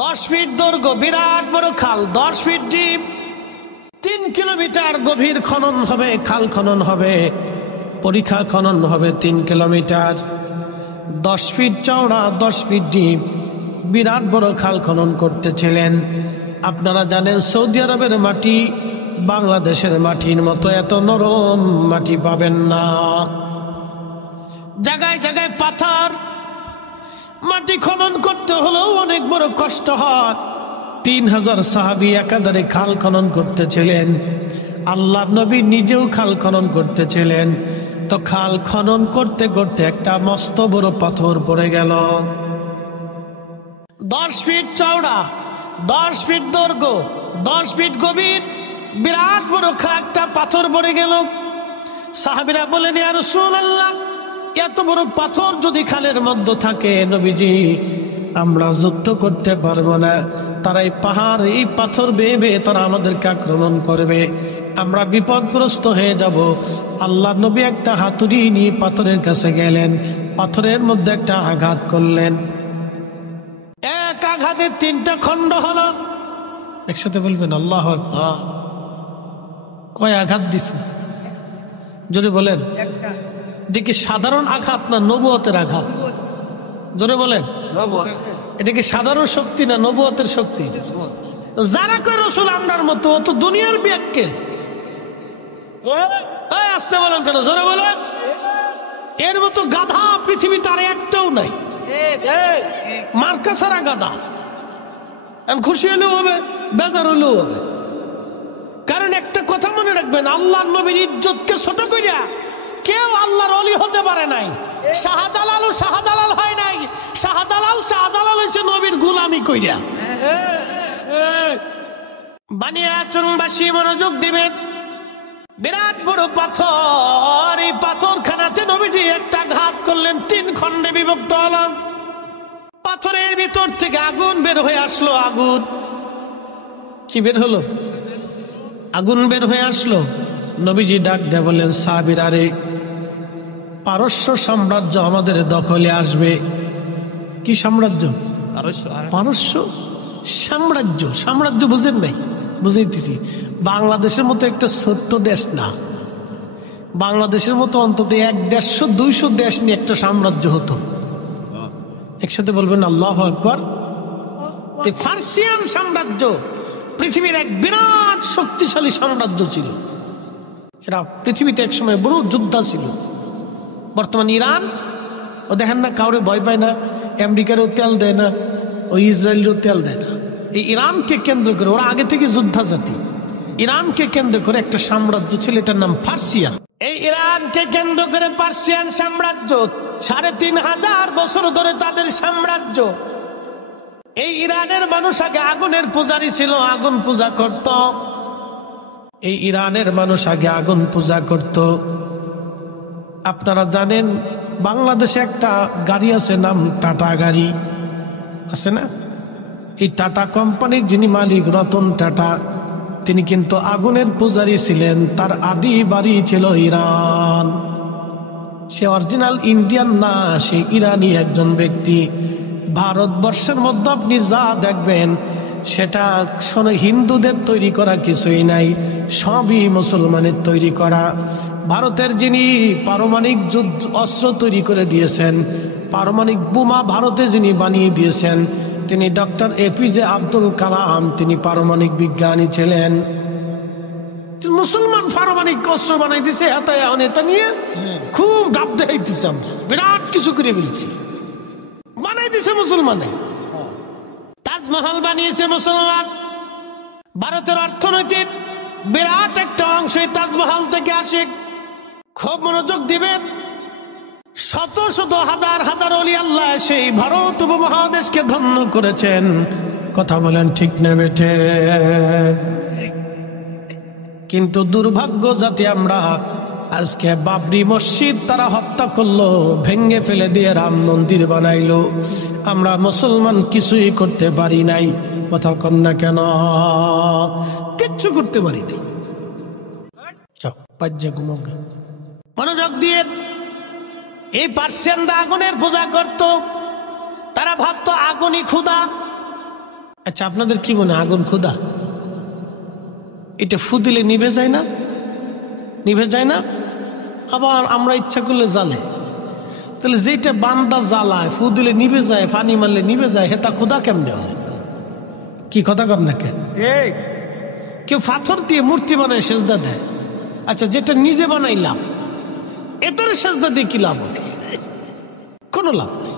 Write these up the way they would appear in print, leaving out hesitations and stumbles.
10 fit দৈর্ঘ্য, বিরাট বড় খাল, 10 ফিট ডিপ, 3 কিলোমিটার গভীর খনন হবে, খাল খনন হবে, পরিখা খনন হবে 3 কিলোমিটার, 10 ফিট চওড়া, 10 ফিট ডিপ, বিরাট বড় খাল খনন করতেছিলেন। আপনারা জানেন সৌদি আরবের মাটি বাংলাদেশের মাটির মতো এত নরম মাটি পাবেন না। জায়গায় জায়গায় পাথর, মাটি খনন করতে হলেও অনেক বড় কষ্ট হয়। 3000 সাহাবী একাধারে খাল খনন করতেছিলেন। আল্লাহর নবী নিজেও খাল খনন করতেছিলেন। তো খাল খনন করতে করতে একটা মস্ত বড় পাথর পড়ে গেল। 10 ফিট চওড়া, 10 ফিট দৈর্ঘ্য, 10 ফিট গভীর, বিরাট বড় একটা পাথর পড়ে গেল। সাহাবীরা বলেন, ইয়া রাসূলুল্লাহ, এত বড় পাথর যদি খালের মধ্যে থাকে নবীজি, আমরা যুদ্ধ করতে পারবো না। তারা এই পাহাড়, এই পাথর বেয়ে বেয়ে তারা আমাদেরকে আক্রমণ করবে, আমরা বিপদগ্রস্ত হয়ে যাব। আল্লাহ নবী একটা হাতুড়ি নিয়ে পাথরের কাছে গেলেন, পাথরের মধ্যে একটা আঘাত করলেন। এক আঘাতে 3টা খণ্ড হলো। একসাথে বলবেন আল্লাহু আকবার। কয় আঘাত দিছে? জোরে বলেন। এটা কি সাধারণ আঘাত না নবুয়তের আঘাত? জোরে বলেন। এটা কি সাধারণ শক্তি না নবুয়তের শক্তি? যারা কয় রাসূল আমরার মতো, অত দুনিয়ার ব্যাক্কেল। আসতে বলেন কেন? জোরে বলেন। এর মতো গাধা পৃথিবীতে আর একটাও নাই, মার্কা ছাড়া গাধা। খুশি হলেও হবে, বেজার হলেও হবে। কারণ একটা কথা মনে রাখবেন, আল্লাহর নবীর ইজ্জতকে ছোট করিয়া কেউ আল্লাহর ওলি হতে পারে নাই। শাহজালালও শাহজালাল হয় নাই। শাহজালাল হয়েছে নবীর গোলামি কইরা। বানিয়াচুরবাসী মনোযোগ দিবেন। বিরাট বড় পাথর, এই পাথরখানাতে নবীজি একটা ঘাত করলেন, 3 খণ্ডে বিভক্ত হলাম। পাথরের ভিতর থেকে আগুন বের হয়ে আসলো। আগুন কি বের হলো? আগুন বের হয়ে আসলো। নবীজি ডাক দিয়ে বললেন, সাহাবীরা রে, পারস্য সাম্রাজ্য আমাদের দখলে আসবে। কি সাম্রাজ্য? পারস্য সাম্রাজ্য। সাম্রাজ্য বুঝেন নাই? বুঝাইতেছি। বাংলাদেশের মতো একটা ছোট্ট দেশ না, বাংলাদেশের মতো অন্তত 100-150 দেশ নিয়ে একটা সাম্রাজ্য হতো। একসাথে বলবেন আল্লাহু আকবার। ফার্সিয়ান সাম্রাজ্য পৃথিবীর এক বিরাট শক্তিশালী সাম্রাজ্য ছিল। এরা পৃথিবীতে একসময় বড় যোদ্ধা ছিল। বর্তমান ইরান, ও দেখেন না কাউরে ভয় পায় না, আমেরিকারও তেল দেয় না, ওই ইসরায়েলেরও তেল দেয় না। এই ইরানকে কেন্দ্র করে, ওরা আগে থেকে যোদ্ধা জাতি, ইরানকে কেন্দ্র করে একটা সাম্রাজ্য ছিল, এটার নাম পার্সিয়ান। এই ইরানকে কেন্দ্র করে পার্সিয়ান সাম্রাজ্য 3500 বছর ধরে তাদের সাম্রাজ্য। এই ইরানের মানুষ আগে আগুনের পূজারী ছিল, আগুন পূজা করত। এই ইরানের মানুষ আগে আগুন পূজা করত। আপনারা জানেন বাংলাদেশে একটা গাড়ি আছে, নাম টাটা গাড়ি, আছে না? এই টাটা কোম্পানির যিনি মালিক, রতন টাটা, তিনি কিন্তু আগুনের পূজারী ছিলেন। তার আদি বাড়ি ছিল ইরান। সে অরিজিনাল ইন্ডিয়ান না, সে ইরানি একজন ব্যক্তি। ভারতবর্ষের মধ্যে আপনি যা দেখবেন সেটা হিন্দুদের তৈরি করা কিছুই নাই, সবই মুসলমানের তৈরি করা। ভারতের যিনি পারমাণবিক অস্ত্র তৈরি করে দিয়েছেন, পারমাণবিক বোমা ভারতে যিনি বানিয়ে দিয়েছেন, তিনি ডক্টর APJ আব্দুল কালাম। তিনি পারমাণবিক বিজ্ঞানী ছিলেন। মুসলমান পারমাণবিক অস্ত্র বানাই দিছে, এটা নিয়ে খুব ডাব দেখাইতেছে, বিরাট কিছু করে ফেলছি, বানাই দিছে মুসলমানে। তাজমহল বানিয়েছে মুসলমান। ভারতের অর্থনৈতিক বিরাট একটা অংশ তাজমহল থেকে আসে। খুব মনোযোগ দিবেন। শত শত হাজার হাজার ওলি আল্লাহ সেই ভারত উপমহাদেশকে ধন্য করেছেন। কথা বলেন ঠিক না বেঠে? কিন্তু দুর্ভাগ্য জাতি আমরা, আজকে বাবরি মসজিদ তারা হত্যা করলো, ভেঙ্গে ফেলে দিয়ে রাম মন্দির বানাইলো। আমরা মুসলমান কিছুই করতে পারি নাই। কথা কন না কেন? কিচ্ছু করতে পারি নাই। মনোযোগ দিয়ে। এই পার্সিয়ানরা আগুনের পূজা করত। তারা ভাবতো আগুনই খোদা, আচ্ছা, আপনাদের কি মনে হয় আগুন ক্ষুধা? এটা ফু দিলে নিভে যায় না? নিভে যায় না? আবার আমরা ইচ্ছা করলে জ্বালে। তাহলে যেটা বান্দা জ্বালায়, ফু দিলে নিভে যায়, পানি মারলে নিভে যায়, হেতা ক্ষুধা কেমনে হয়? কি কথা কম নাকি? কেউ পাথর দিয়ে মূর্তি বানায় সেজদা দেয়। আচ্ছা, যেটা নিজে বানাইলাম এটারে সেজদা দিয়ে কি লাভ? কোনো লাভ নেই।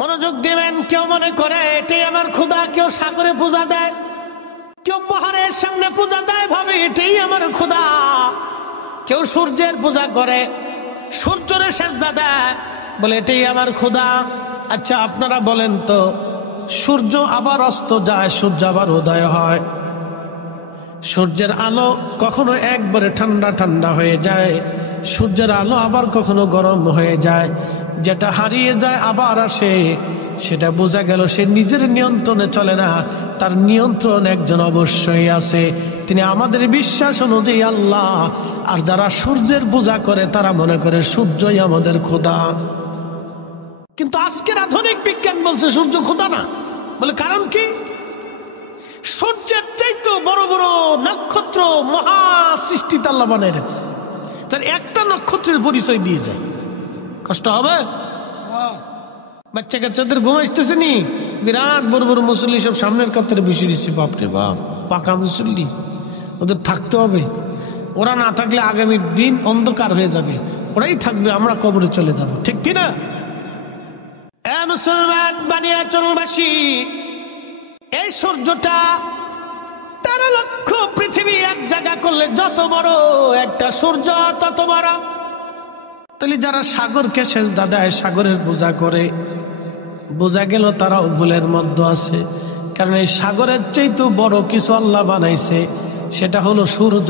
মনোযোগ দিবেন। কেউ মনে করে এটাই আমার ক্ষুধা, কেউ সাগরে পূজা দেয়, কেউ পাহাড়ের সামনে পূজা দেয়, ভাবে এটাই আমার ক্ষুধা। কেউ সূর্যের পূজা করে, সূর্যরে সেজদা দেয়, বলে এটাই আমার ক্ষুধা। আচ্ছা, আপনারা বলেন তো, সূর্য আবার অস্ত যায়, সূর্য আবার উদয় হয়। সূর্যের আলো কখনো একবারে ঠান্ডা ঠান্ডা হয়ে যায়, সূর্যের আলো আবার কখনো গরম হয়ে যায়। যেটা হারিয়ে যায় আবার আসে, সেটা বোঝা গেল সে নিজের নিয়ন্ত্রণে চলে না, তার নিয়ন্ত্রণ একজন অবশ্যই আছে, তিনি আমাদের বিশ্বাস অনুযায়ী আল্লাহ। আর যারা সূর্যের পূজা করে তারা মনে করে সূর্যই আমাদের খোদা। কিন্তু আজকের আধুনিক বিজ্ঞান বলছে সূর্য খোদা না। বলে কারণ কি? সূর্যের চাইতে বড় বড় নক্ষত্র মহা সৃষ্টি আল্লাহ বানায় রাখছে, তার একটা নক্ষত্রের পরিচয় দিয়ে যায়। কষ্ট হবে? বাচ্চা কাচ্চাদের ঘুম আসতেছে নি, বিরাট বড় বড় মুসল্লি সব সামনের কাতারে বসে দিচ্ছে। বাপরে বাপ, পাকা মুসল্লি, ওদের থাকতে হবে। ওরা না থাকলে আগামী দিন অন্ধকার হয়ে যাবে, ওরাই থাকবে, আমরা কবরে চলে যাব। ঠিক কিনা? মুসলমান বানিয়াচলবাসী, এই সূর্যটা 13 লক্ষ পৃথিবী এক জায়গা করলে যত বড় একটা সূর্য তত বড়। তাহলে যারা সাগরকে সেজদা দেয়, সাগরের পূজা করে, বোঝা গেল তারাও ভুলের মধ্যে আছে। কারণ এই সাগরের চাইতে বড় কিছু আল্লাহ বানাইছে, সেটা হলো সূর্য।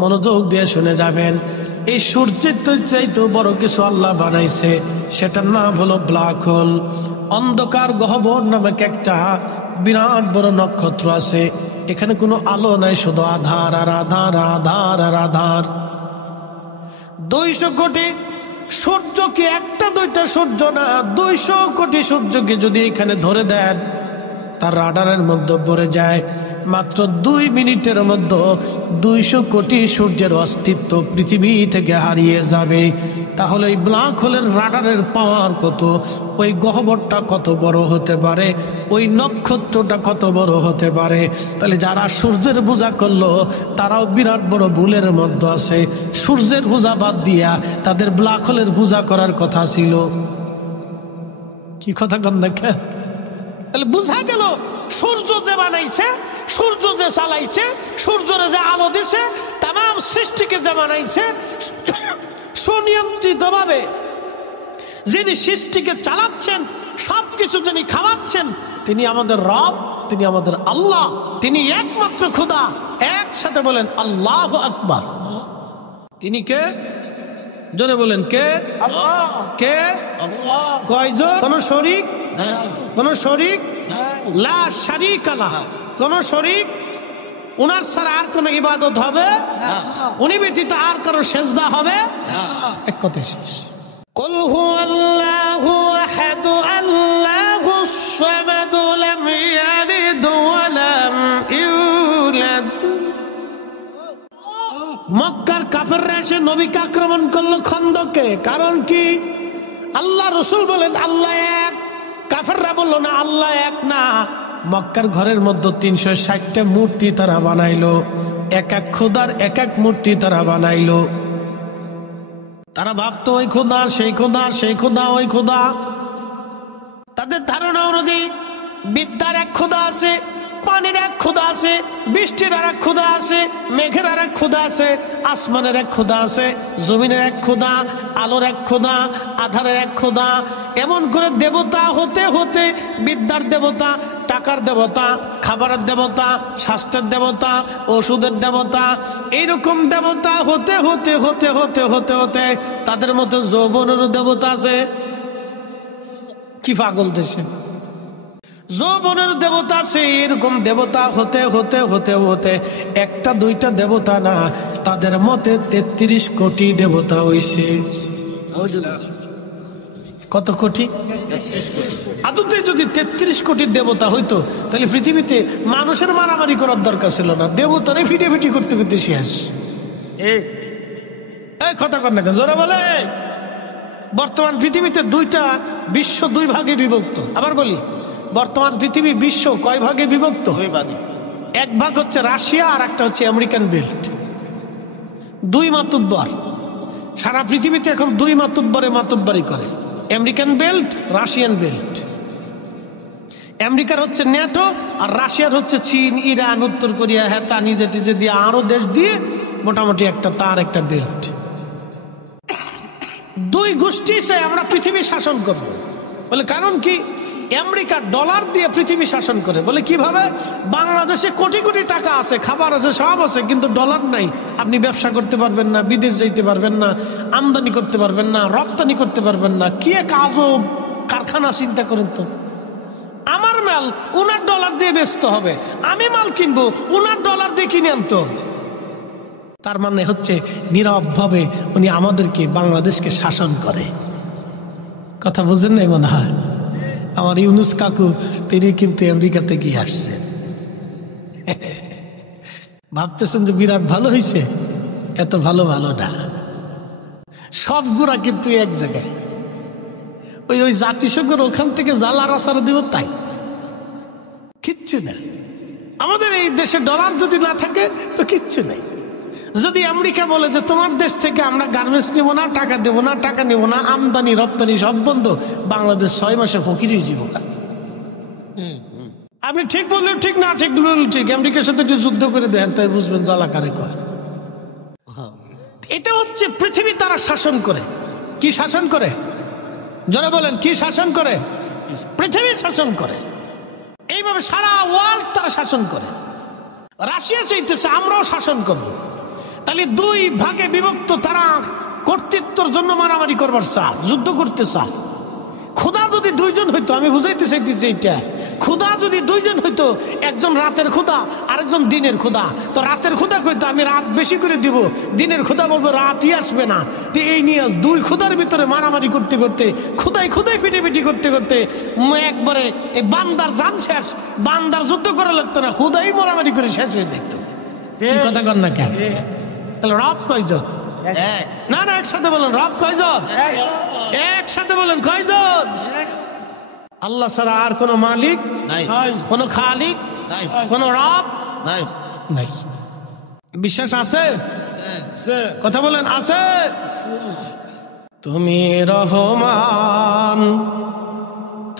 মনোযোগ দিয়ে শুনে যাবেন, এই সূর্যের চাইতে বড় কিছু আল্লাহ বানাইছে, সেটার নাম হলো ব্ল্যাক হোল। অন্ধকার গহ্বর নামক একটা বিরাট বড় নক্ষত্র আছে, এখানে কোনো আলো নাই, শুধু আধার আর আধার, আধার আর আধার। 200 কোটি সূর্যকে, একটা দুইটা সূর্য না, 200 কোটি সূর্যকে যদি এখানে ধরে দেন, তার রাডারের মধ্যে পড়ে যায়, মাত্র 2 মিনিটের মধ্যে 200 কোটি সূর্যের অস্তিত্ব পৃথিবী থেকে হারিয়ে যাবে। তাহলে এই ব্ল্যাক হোলের রাডারের পাওয়ার কত, ওই গহ্বরটা কত বড় হতে পারে, ওই নক্ষত্রটা কত বড় হতে পারে। তাহলে যারা সূর্যের পূজা করলো তারাও বিরাট বড় ভুলের মধ্যে আছে। সূর্যের পূজা বাদ দিয়া তাদের ব্ল্যাক হোলের পূজা করার কথা ছিল। কি কথা কন দেখে? তাহলে বুঝা গেল সূর্য যে বানাইছে, সূর্য যে চালাইছে, সূর্যরে যে আলো দিছে, তাম সৃষ্টিকে যে বানাইছে সুনিয়ন্ত্রিত ভাবে, যিনি সৃষ্টিকে চালাচ্ছেন, সবকিছু যিনি খাওয়াচ্ছেন, তিনি আমাদের রব, তিনি আমাদের আল্লাহ, তিনি একমাত্র খোদা। একসাথে বলেন আল্লাহু আকবার। তিনি কে? জোরে বলেন কে? আল্লাহ। কে? আল্লাহ। কয়জন? কোন শরীক? কোন শরীক? লা শারীকা লাহ। কোন শরীক? উনার ছাড়া আর কোন ইবাদত হবে না, উনি ব্যতীত আর কোন সেজদা হবে না। এক কথা শেষ। কুল হুয়াল্লাহু আহাদ আল্লাহুস সামাদ লাম ইয়ালিদ ওয়া লাম ইউলাদ। মক্কার কাফেররা এসে নবীকে আক্রমণ করলো খন্দকে। কারণ কি? আল্লাহ রসুল বলেন আল্লাহ এক, কাফেররা বলল না আল্লাহ এক না। মক্কার ঘরের মধ্যে 360টা মূর্তি তারা বানাইলো, এক এক খোদার এক এক মূর্তি তারা বানাইলো। তারা ভাবতো ওই খোদা, সেই খোদা, সেই খোদা, ওই খোদা। তাদের ধারণা অনুযায়ী বিদ্যার এক খোদা আছে, পানির এক খোদা আছে, বৃষ্টির আর এক খোদা আছে, মেঘের আর এক খোদা আছে, আসমানের এক খোদা আছে, জমিনের এক খোদা, আলোর এক খোদা, আধারের এক খোদা। এমন করে দেবতা হতে হতে বিদ্যার দেবতা, টাকার দেবতা, খাবারের দেবতা, স্বাস্থ্যের দেবতা, ওষুধের দেবতা, এইরকম দেবতা হতে হতে হতে হতে হতে হতে তাদের মধ্যে যৌবনের দেবতা আছে। কি পাগল দেশে! যৌবনের দেবতা আছে। এরকম দেবতা হতে হতে হতে হতে একটা দুইটা দেবতা না, তাদের মতে 33 কোটি দেবতা হইছে। কত কোটি? 33 কোটি। আদতে যদি 33 কোটি দেবতা হইতো তাহলে পৃথিবীতে মানুষের মারামারি করার দরকার ছিল না, দেবতারে ফিটি করতে করতে শেষ। এই কথা কর না জোরে বলে। বর্তমান পৃথিবীতে বিশ্ব দুই ভাগে বিভক্ত। আবার বলি, বর্তমান পৃথিবী বিশ্ব কয় ভাগে বিভক্ত? এক ভাগ হচ্ছে রাশিয়া, আর একটা হচ্ছে আমেরিকান বেল্ট। দুই মাতুব্বর সারা পৃথিবীতে এখন, দুই মাতুব্বরি করে, আমেরিকান বেল্ট, রাশিয়ান বেল্ট। আমেরিকার হচ্ছে ন্যাটো, আর রাশিয়ার হচ্ছে চীন, ইরান, উত্তর কোরিয়া, হেতা নিজে টিজে দিয়ে আরো দেশ দিয়ে মোটামুটি একটা বেল্ট। দুই গোষ্ঠী আমরা পৃথিবী শাসন করব বলে। কারণ কি? আমেরিকা ডলার দিয়ে পৃথিবী শাসন করে। বলে কিভাবে? বাংলাদেশে কোটি কোটি টাকা আছে, খাবার আছে, সব আছে, কিন্তু ডলার নাই। আপনি ব্যবসা করতে পারবেন না, বিদেশ যাইতে পারবেন না, আমদানি করতে পারবেন না, রপ্তানি করতে পারবেন না। কি এক আজব কারখানা, চিন্তা করেন তো। আমার মাল উনার ডলার দিয়ে বেচতে হবে, আমি মাল কিনবো উনার ডলার দিয়ে কিনে আনতে হবে। তার মানে হচ্ছে নীরবভাবে উনি আমাদেরকে, বাংলাদেশকে শাসন করে। কথা বুঝেন নাই মনে হয়? আমার ইউনুস কাকু তিনি কিন্তু আমেরিকাতে গিয়ে আসছেন। ভাবতেছেন যে বিরাট ভালো হয়েছে, এত ভালো না। সবগুলা কিন্তু এক জায়গায়, ওই জাতিসংঘের ওখান থেকে জ্বালার আসার দিব, তাই কিচ্ছু না। আমাদের এই দেশে ডলার যদি না থাকে তো কিচ্ছু নাই। যদি আমেরিকা বলে যে তোমার দেশ থেকে আমরা গার্মেন্টস নিব না, টাকা দেবো না, টাকা নেবো না, আমদানি রপ্তানি সব বন্ধ, বাংলাদেশ 6 মাসে ফকির হয়ে যাব। আপনি ঠিক বললেন ঠিক, না ঠিক বললেন ঠিক। আমেরিকার সাথে একটু যুদ্ধ করে দেন, তাই বুঝবেন জ্বালা কারে কয়। এটা হচ্ছে পৃথিবী তারা শাসন করে। কি শাসন করে? যারা বলেন কি শাসন করে? পৃথিবী শাসন করে। এইভাবে সারা ওয়ার্ল্ড তারা শাসন করে। রাশিয়া চাইতেছে আমরাও শাসন করব। তাহলে দুই ভাগে বিভক্ত, তারা কর্তৃত্বের জন্য মারামারি করবার চায়, যুদ্ধ করতে চায়। ক্ষুধা যদি দুইজন হইতো, আমি বুঝাইতে চাইতেছি এইটা, ক্ষুধা যদি দুইজন হইতো, একজন রাতের ক্ষুধা আরেকজন দিনের ক্ষুধা, তো রাতের ক্ষুধা কইতো আমি রাত বেশি করে দিব, দিনের ক্ষুধা বলবো রাতই আসবে না। তো এই নিয়ে দুই ক্ষুধার ভিতরে মারামারি করতে করতে, ক্ষুধায় পিটি করতে করতে একবারে এই বান্দার জান শেষ। বান্দার যুদ্ধ করা লাগতো না, ক্ষুধাই মারামারি করে শেষ হয়ে যেত। কি কথা কর না কেন? তাহলে রব কয়জন? না একসাথে বলেন, রব কয়জন? একসাথে বলেন, কয়জন? আল্লাহ ছাড়া আর কোন মালিক নাই, কোন খালিক, কোন রব নাই। বিশ্বাস আছে? কথা বলেন, আছে? তুমি রহমান,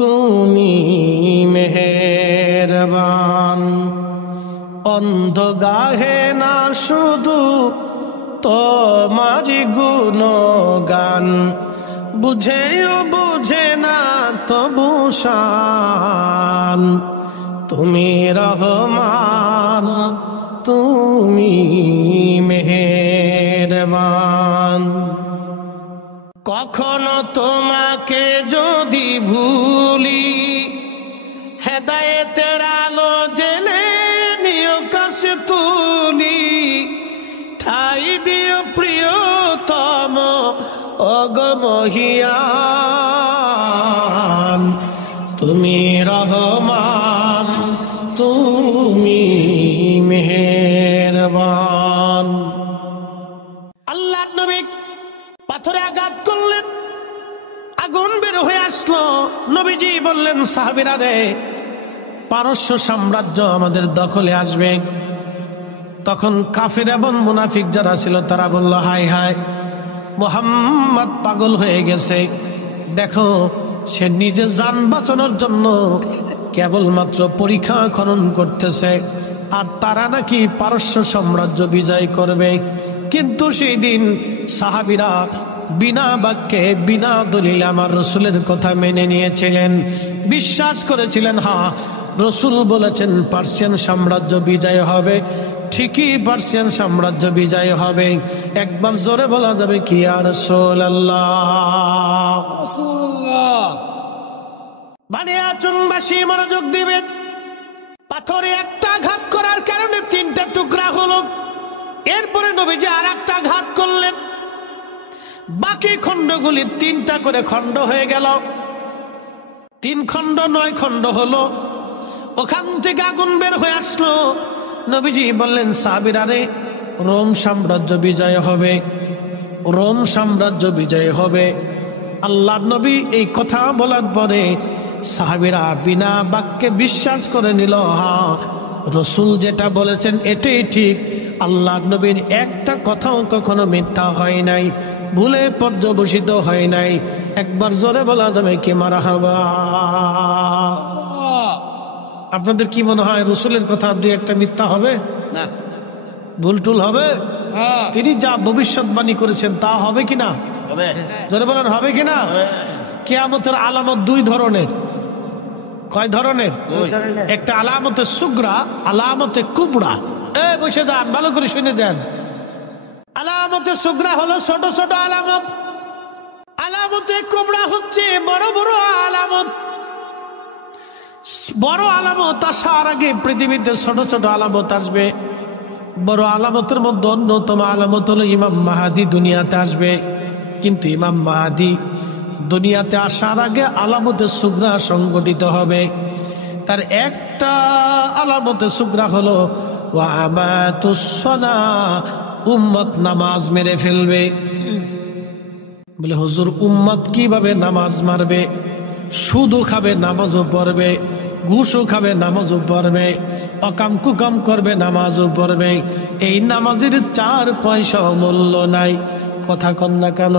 তুমি মেহেরবান, অন্ধ গাহে না শুধু তোমারি গুণগান, বুঝেও বুঝে না তবু শান। তুমি রহমান, তুমি মেহেরবান। কখনো তোমাকে যদি ভুলি, হেদায়েতের আলো জেলে নিও কাছে তুলি, ঠাই দিও প্রিয়তম অগমহিয়ান। তুমি রহমান, তুমি মেহেরবান। আল্লাহর নবী পাথরে আঘাত করলেন, আগুন বের হয়ে আসলো। নবীজি বললেন, সাহাবীরা রে, পারস্য সাম্রাজ্য আমাদের দখলে আসবে। তখন কাফির এবং মুনাফিক যারা ছিল তারা বলল, হায় হায়, মুহাম্মদ পাগল হয়ে গেছে। দেখো, সে নিজে জান বাঁচানোর জন্য কেবলমাত্র পরীক্ষা খনন করতেছে, আর তারা নাকি পারস্য সাম্রাজ্য বিজয় করবে। কিন্তু সেই দিন সাহাবীরা বিনা বাক্যে, বিনা দলিলে আমার রসুলের কথা মেনে নিয়েছিলেন, বিশ্বাস করেছিলেন। হ্যাঁ, রসুল বলেছেন পার্সিয়ান সাম্রাজ্য বিজয় হবে, ঠিকই পার্সিয়ান সাম্রাজ্য বিজয় হবে। একবার জোরে বলা যাবে কি, ইয়া রাসূলুল্লাহ। বানিয়াচুনবাসী মনোযোগ দিবেন। পাথরে একটা আঘাত করার কারণে 3টা টুকরা হলো। এরপরে নবীজি আর একটা আঘাত করলেন, বাকি খণ্ডগুলি 3টা করে খণ্ড হয়ে গেল। 3 খণ্ড 9 খণ্ড হলো, ওখান থেকে আগুন বের হয়ে আসলো। নবীজি বললেন, সাহাবীরা রে, রোম সাম্রাজ্য বিজয় হবে, রোম সাম্রাজ্য বিজয় হবে। আল্লাহর নবী এই কথা বলার পরে সাহাবীরা বিনা বাক্যে বিশ্বাস করে নিল, হ্যাঁ রসুল যেটা বলেছেন এটাই ঠিক। আল্লাহর নবীর একটা কথাও কখনো মিথ্যা হয় নাই, ভুলে পর্যবসিত হয় নাই। একবার জোরে বলা যাবে কি মারহাবা? আপনাদের কি মনে হয় রসুলের কথা 2-1টা মিথ্যা হবে না? ভুল টুল হবে? তিনি যা ভবিষ্যৎবাণী করেছেন তা হবে কিনা? জোরে বলেন হবে কিনা? কিয়ামতের আলামত 2 ধরনের। কয় ধরনের? একটা আলামতে সুগরা, আলামতে কুবরা। বসে যান, ভালো করে শুনে যান। আলামতে সুগরা হলো ছোট ছোট আলামত, আলামতে কুবরা হচ্ছে বড় বড় আলামত। বড় আলামত আসার আগে পৃথিবীতে ছোট ছোট আলামত আসবে। বড় আলামতের মধ্যে অন্যতম আলামত হলো ইমাম মাহাদি দুনিয়াতে আসবে। কিন্তু ইমাম মাহাদি দুনিয়াতে আসার আগে আলামতে সুগরা সংগঠিত হবে। তার একটা আলামতে সুগরা হলো উম্মত নামাজ মেরে ফেলবে। বলে হুজুর উম্মত কিভাবে নামাজ মারবে? সুদও খাবে নামাজও পড়বে, ঘুষও খাবে নামাজও পড়বে, অকাম কুকাম করবে নামাজও পড়বে। এই নামাজের 4 পয়সা মূল্য নাই। কথা কন না কেন?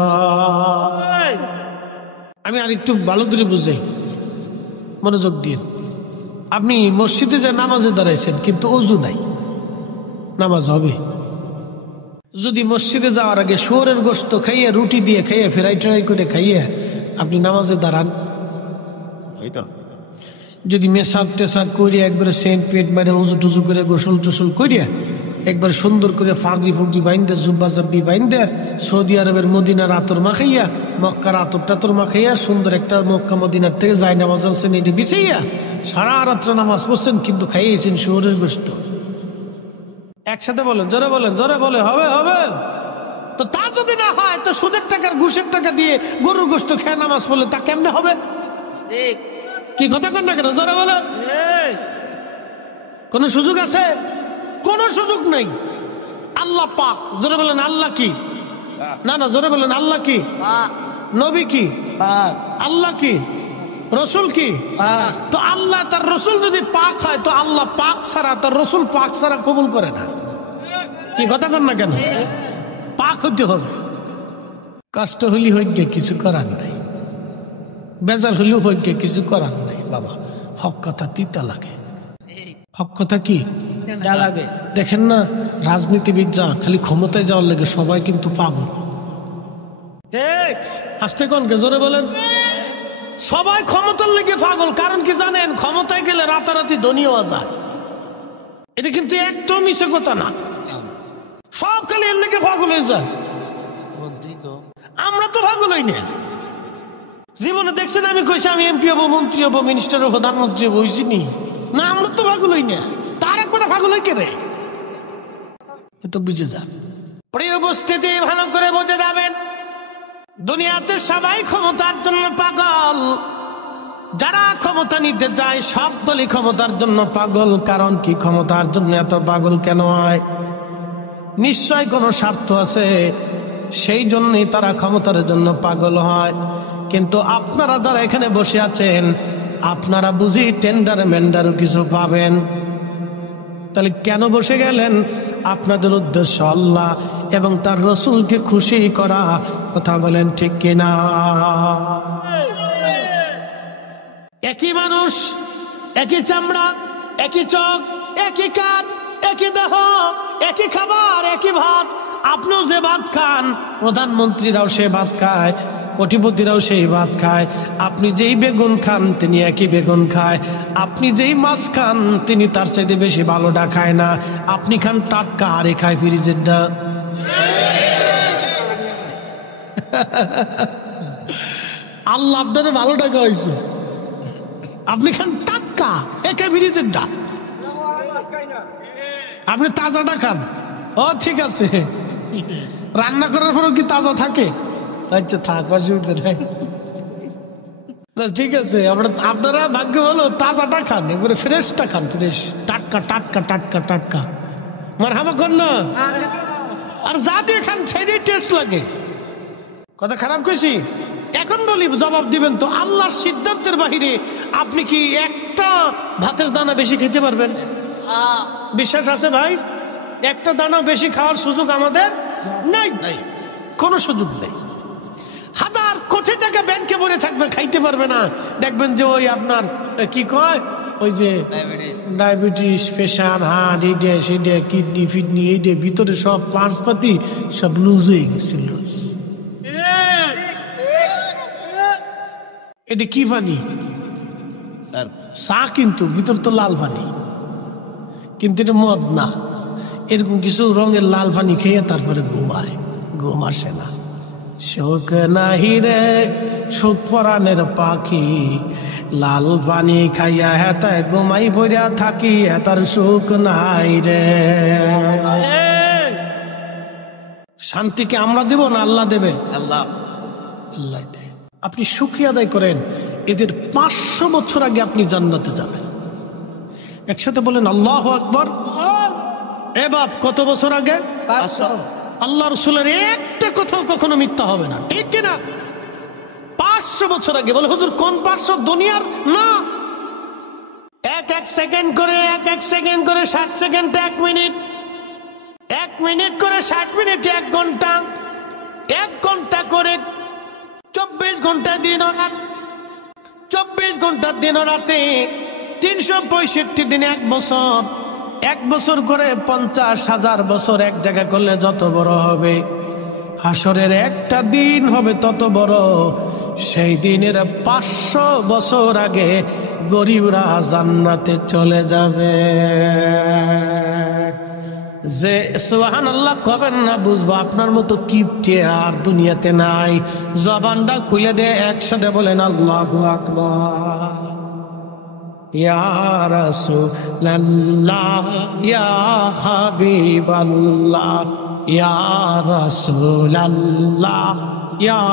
আমি আর একটু ভালো করে বুঝাই, মনোযোগ দিন। আপনি মসজিদে যে নামাজে দাঁড়াইছেন কিন্তু ওযু নাই, নামাজ হবে? যদি মসজিদে যাওয়ার আগে শুয়োরের গোশত খাইয়ে, রুটি দিয়ে খাইয়ে, ফ্রাই ট্রাই করে খাইয়ে আপনি নামাজে দাঁড়ান, যদি মেশাক টেশাক করিয়া একবারে সেন্ট পেট মারে উজু টুজু করে গোসল টোসল করিয়া একবার সুন্দর করে ফাগড়ি ফুগড়ি বাইন্দে, জুব্বা জাব্বি বাইন্দে, সৌদি আরবের মদিনার আতর মাখাইয়া, মক্কার আতর টাতর মাখাইয়া, সুন্দর একটা মক্কা মদিনার থেকে যায় নামাজ আনছেন, এটি বিছাইয়া সারা রাত্র নামাজ পড়ছেন, কিন্তু খাইয়েছেন শুয়োরের গোশত। একসাথে বলেন, জোরে বলেন, জোরে বলেন, হবে হবে? তো তা যদি না হয়, তো সুদের টাকার ঘুষের টাকা দিয়ে গরুর গোশত খেয়ে নামাজ পড়লে তা কেমনে হবে? কি কথা কন না কেন? জোরে বলে। কোন সুযোগ আছে? কোন সুযোগ নেই। আল্লাহ পাক, জোরে বলেন আল্লাহ কি? না না, জোরে বলেন আল্লাহ কি? নবী কি? আল্লাহ কি? রসুল কি? তো আল্লাহ তার রসুল যদি পাক হয়, তো আল্লাহ পাক ছাড়া, তার রসুল পাক ছাড়া কবুল করে না। কি কথা কন না কেন? পাক হতে হবে। কষ্ট হলি হইতে কিছু করার নাই, বেজার হলেও হইতে কিছু করার নাই। বাবা, হক কথা তিতা লাগে। হক কথা কি লাগে? দেখেন না, রাজনীতিবিদরা খালি ক্ষমতায় যাওয়ার লাগে সবাই কিন্তু পাগল। আসতে কোন কে? জোরে বলেন। সবাই ক্ষমতার লেগে পাগল। কারণ কি জানেন? ক্ষমতায় গেলে রাতারাতি ধনী হওয়া যায়। এটা কিন্তু একদম মিছে কথা না। সব খালি এর লেগে পাগল হয়ে যায়। আমরা তো পাগল হই না। জীবনে দেখছেন আমি কইছি আমি এমপি হবো, মন্ত্রী হবো, মিনিস্টার হবো, প্রধানমন্ত্রী হবো, হইছি নি? না, আমরা তো পাগল হই না। তার একবার পাগল হই কে রে? তো বুঝে যান। প্রিয় উপস্থিতি, ভালো করে বুঝে যাবেন, দুনিয়াতে সবাই ক্ষমতার জন্য পাগল। যারা ক্ষমতা নিতে যায় সব দলই ক্ষমতার জন্য পাগল। কারণ কি? ক্ষমতার জন্য এত পাগল কেন হয়? নিশ্চয় কোনো স্বার্থ আছে, সেই জন্যই তারা ক্ষমতার জন্য পাগল হয়। কিন্তু আপনারা যারা এখানে বসে আছেন, আপনারা বুঝি টেন্ডার মেন্ডারও কিছু পাবেন। তাহলে কেন বসে গেলেন? আপনাদের উদ্দেশ্য আল্লাহ এবং তার রসুলকে খুশি করা। কথা বলেন ঠিক কিনা? একই মানুষ, একই চামড়া, একই চোখ, একই কাঠ, একই দেহ, একই খাবার, একই ভাত। আপনিও যে ভাত খান, প্রধানমন্ত্রীরাও সে ভাত খায়, কোটিপতিরাও সেই ভাত খায়। আপনি যেই বেগুন খান তিনি একই বেগুন খায়। আপনি যেই মাছ খান তিনি তার চাইতে বেশি ভালোটা খায় না। আপনি খান টাটকা, আরে খায় ফ্রিজেরটা। আল্লাহ আপনাদের ভালোটা খাওয়াইছে, আপনি খান টাটকা, একে ফ্রিজেরটা। আপনি তাজাটা খান। ও ঠিক আছে, রান্না করার পরেও কি তাজা থাকে? আচ্ছা থাক, অসুবিধা নাই। না ঠিক আছে, আপনারা ভাগ্য হলো তাজাটা খান, একবারে ফ্রেশটা খান, ফ্রেশ, টাটকা টাটকা টাটকা টাটকা। মারহাবা কর না, আর যা দিয়ে খান সেটাই টেস্ট লাগে। কথা খারাপ কইছি? এখন বলি, জবাব দিবেন তো। আল্লাহর সিদ্ধান্তের বাহিরে আপনি কি একটা ভাতের দানা বেশি খেতে পারবেন? বিশ্বাস আছে ভাই? একটা দানা বেশি খাওয়ার সুযোগ আমাদের নাই, কোনো সুযোগ নেই। হাজার কোটি টাকা ব্যাংকে ভরে থাকবে, খাইতে পারবে না। দেখবেন যে ওই আপনার কি কয়, ওই যে ডায়াবেটিস, প্রেশার, হার্ট, এইটা সেটা, কিডনি ফিডনি, এইটা ভিতরে সব পার্টসপাতি সব লুজ হয়ে গেছে। লুজ এটা কি পানি? চা, কিন্তু ভিতর তো লাল পানি, কিন্তু এটা মদ না। এরকম কিছু রঙের লাল পানি খেয়ে তারপরে ঘুমায়, ঘুম আসে না। শোক নাহি রে সুখ পরাণের পাখি, লাল পানি খাইয়া হেতায় ঘুমাই পড়িয়া থাকি, হেতার সুখ নাই রে। শান্তিকে আমরা দেব না আল্লাহ দেবে? আল্লাহ, আল্লাহ দেয়। আপনি শুকরিয়া আদায় করেন, এদের 500 বছর আগে আপনি জান্নাতে যাবেন। একসাথে বলেন আল্লাহু আকবার। এ বাপ, কত বছর আগে? 500। আল্লাহ রসুলের একটা কথাও কখনো মিথ্যা হবে না, ঠিক কিনা? 500 বছর আগে। বলে হুজুর কোন 500? দুনিয়ার না। এক সেকেন্ড করে, এক সেকেন্ড করে 60 সেকেন্ড 1 মিনিট, 1 মিনিট করে 60 মিনিট 1 ঘন্টা, 1 ঘন্টা করে 24 ঘন্টা দিন ও রাত, 24 ঘন্টার দিন ও রাতে 365 দিনে 1 বছর, 1 বছর করে 50,000 বছর এক জায়গা করলে যত বড় হবে, হাসরের একটা দিন হবে তত বড়। সেই দিনের 500 বছর আগে গরিবরা জান্নাতে চলে যাবে। যে সুবহানাল্লাহ কবেন না, বুঝবো আপনার মতো কিপটে আর দুনিয়াতে নাই। জবানটা খুলে দে, একসাথে বলেন আল্লাহু আকবার। ইয়া রাসূলুল্লাহ, ইয়া হাবিবাল্লাহ, ইয়া রাসূলুল্লাহ, ইয়া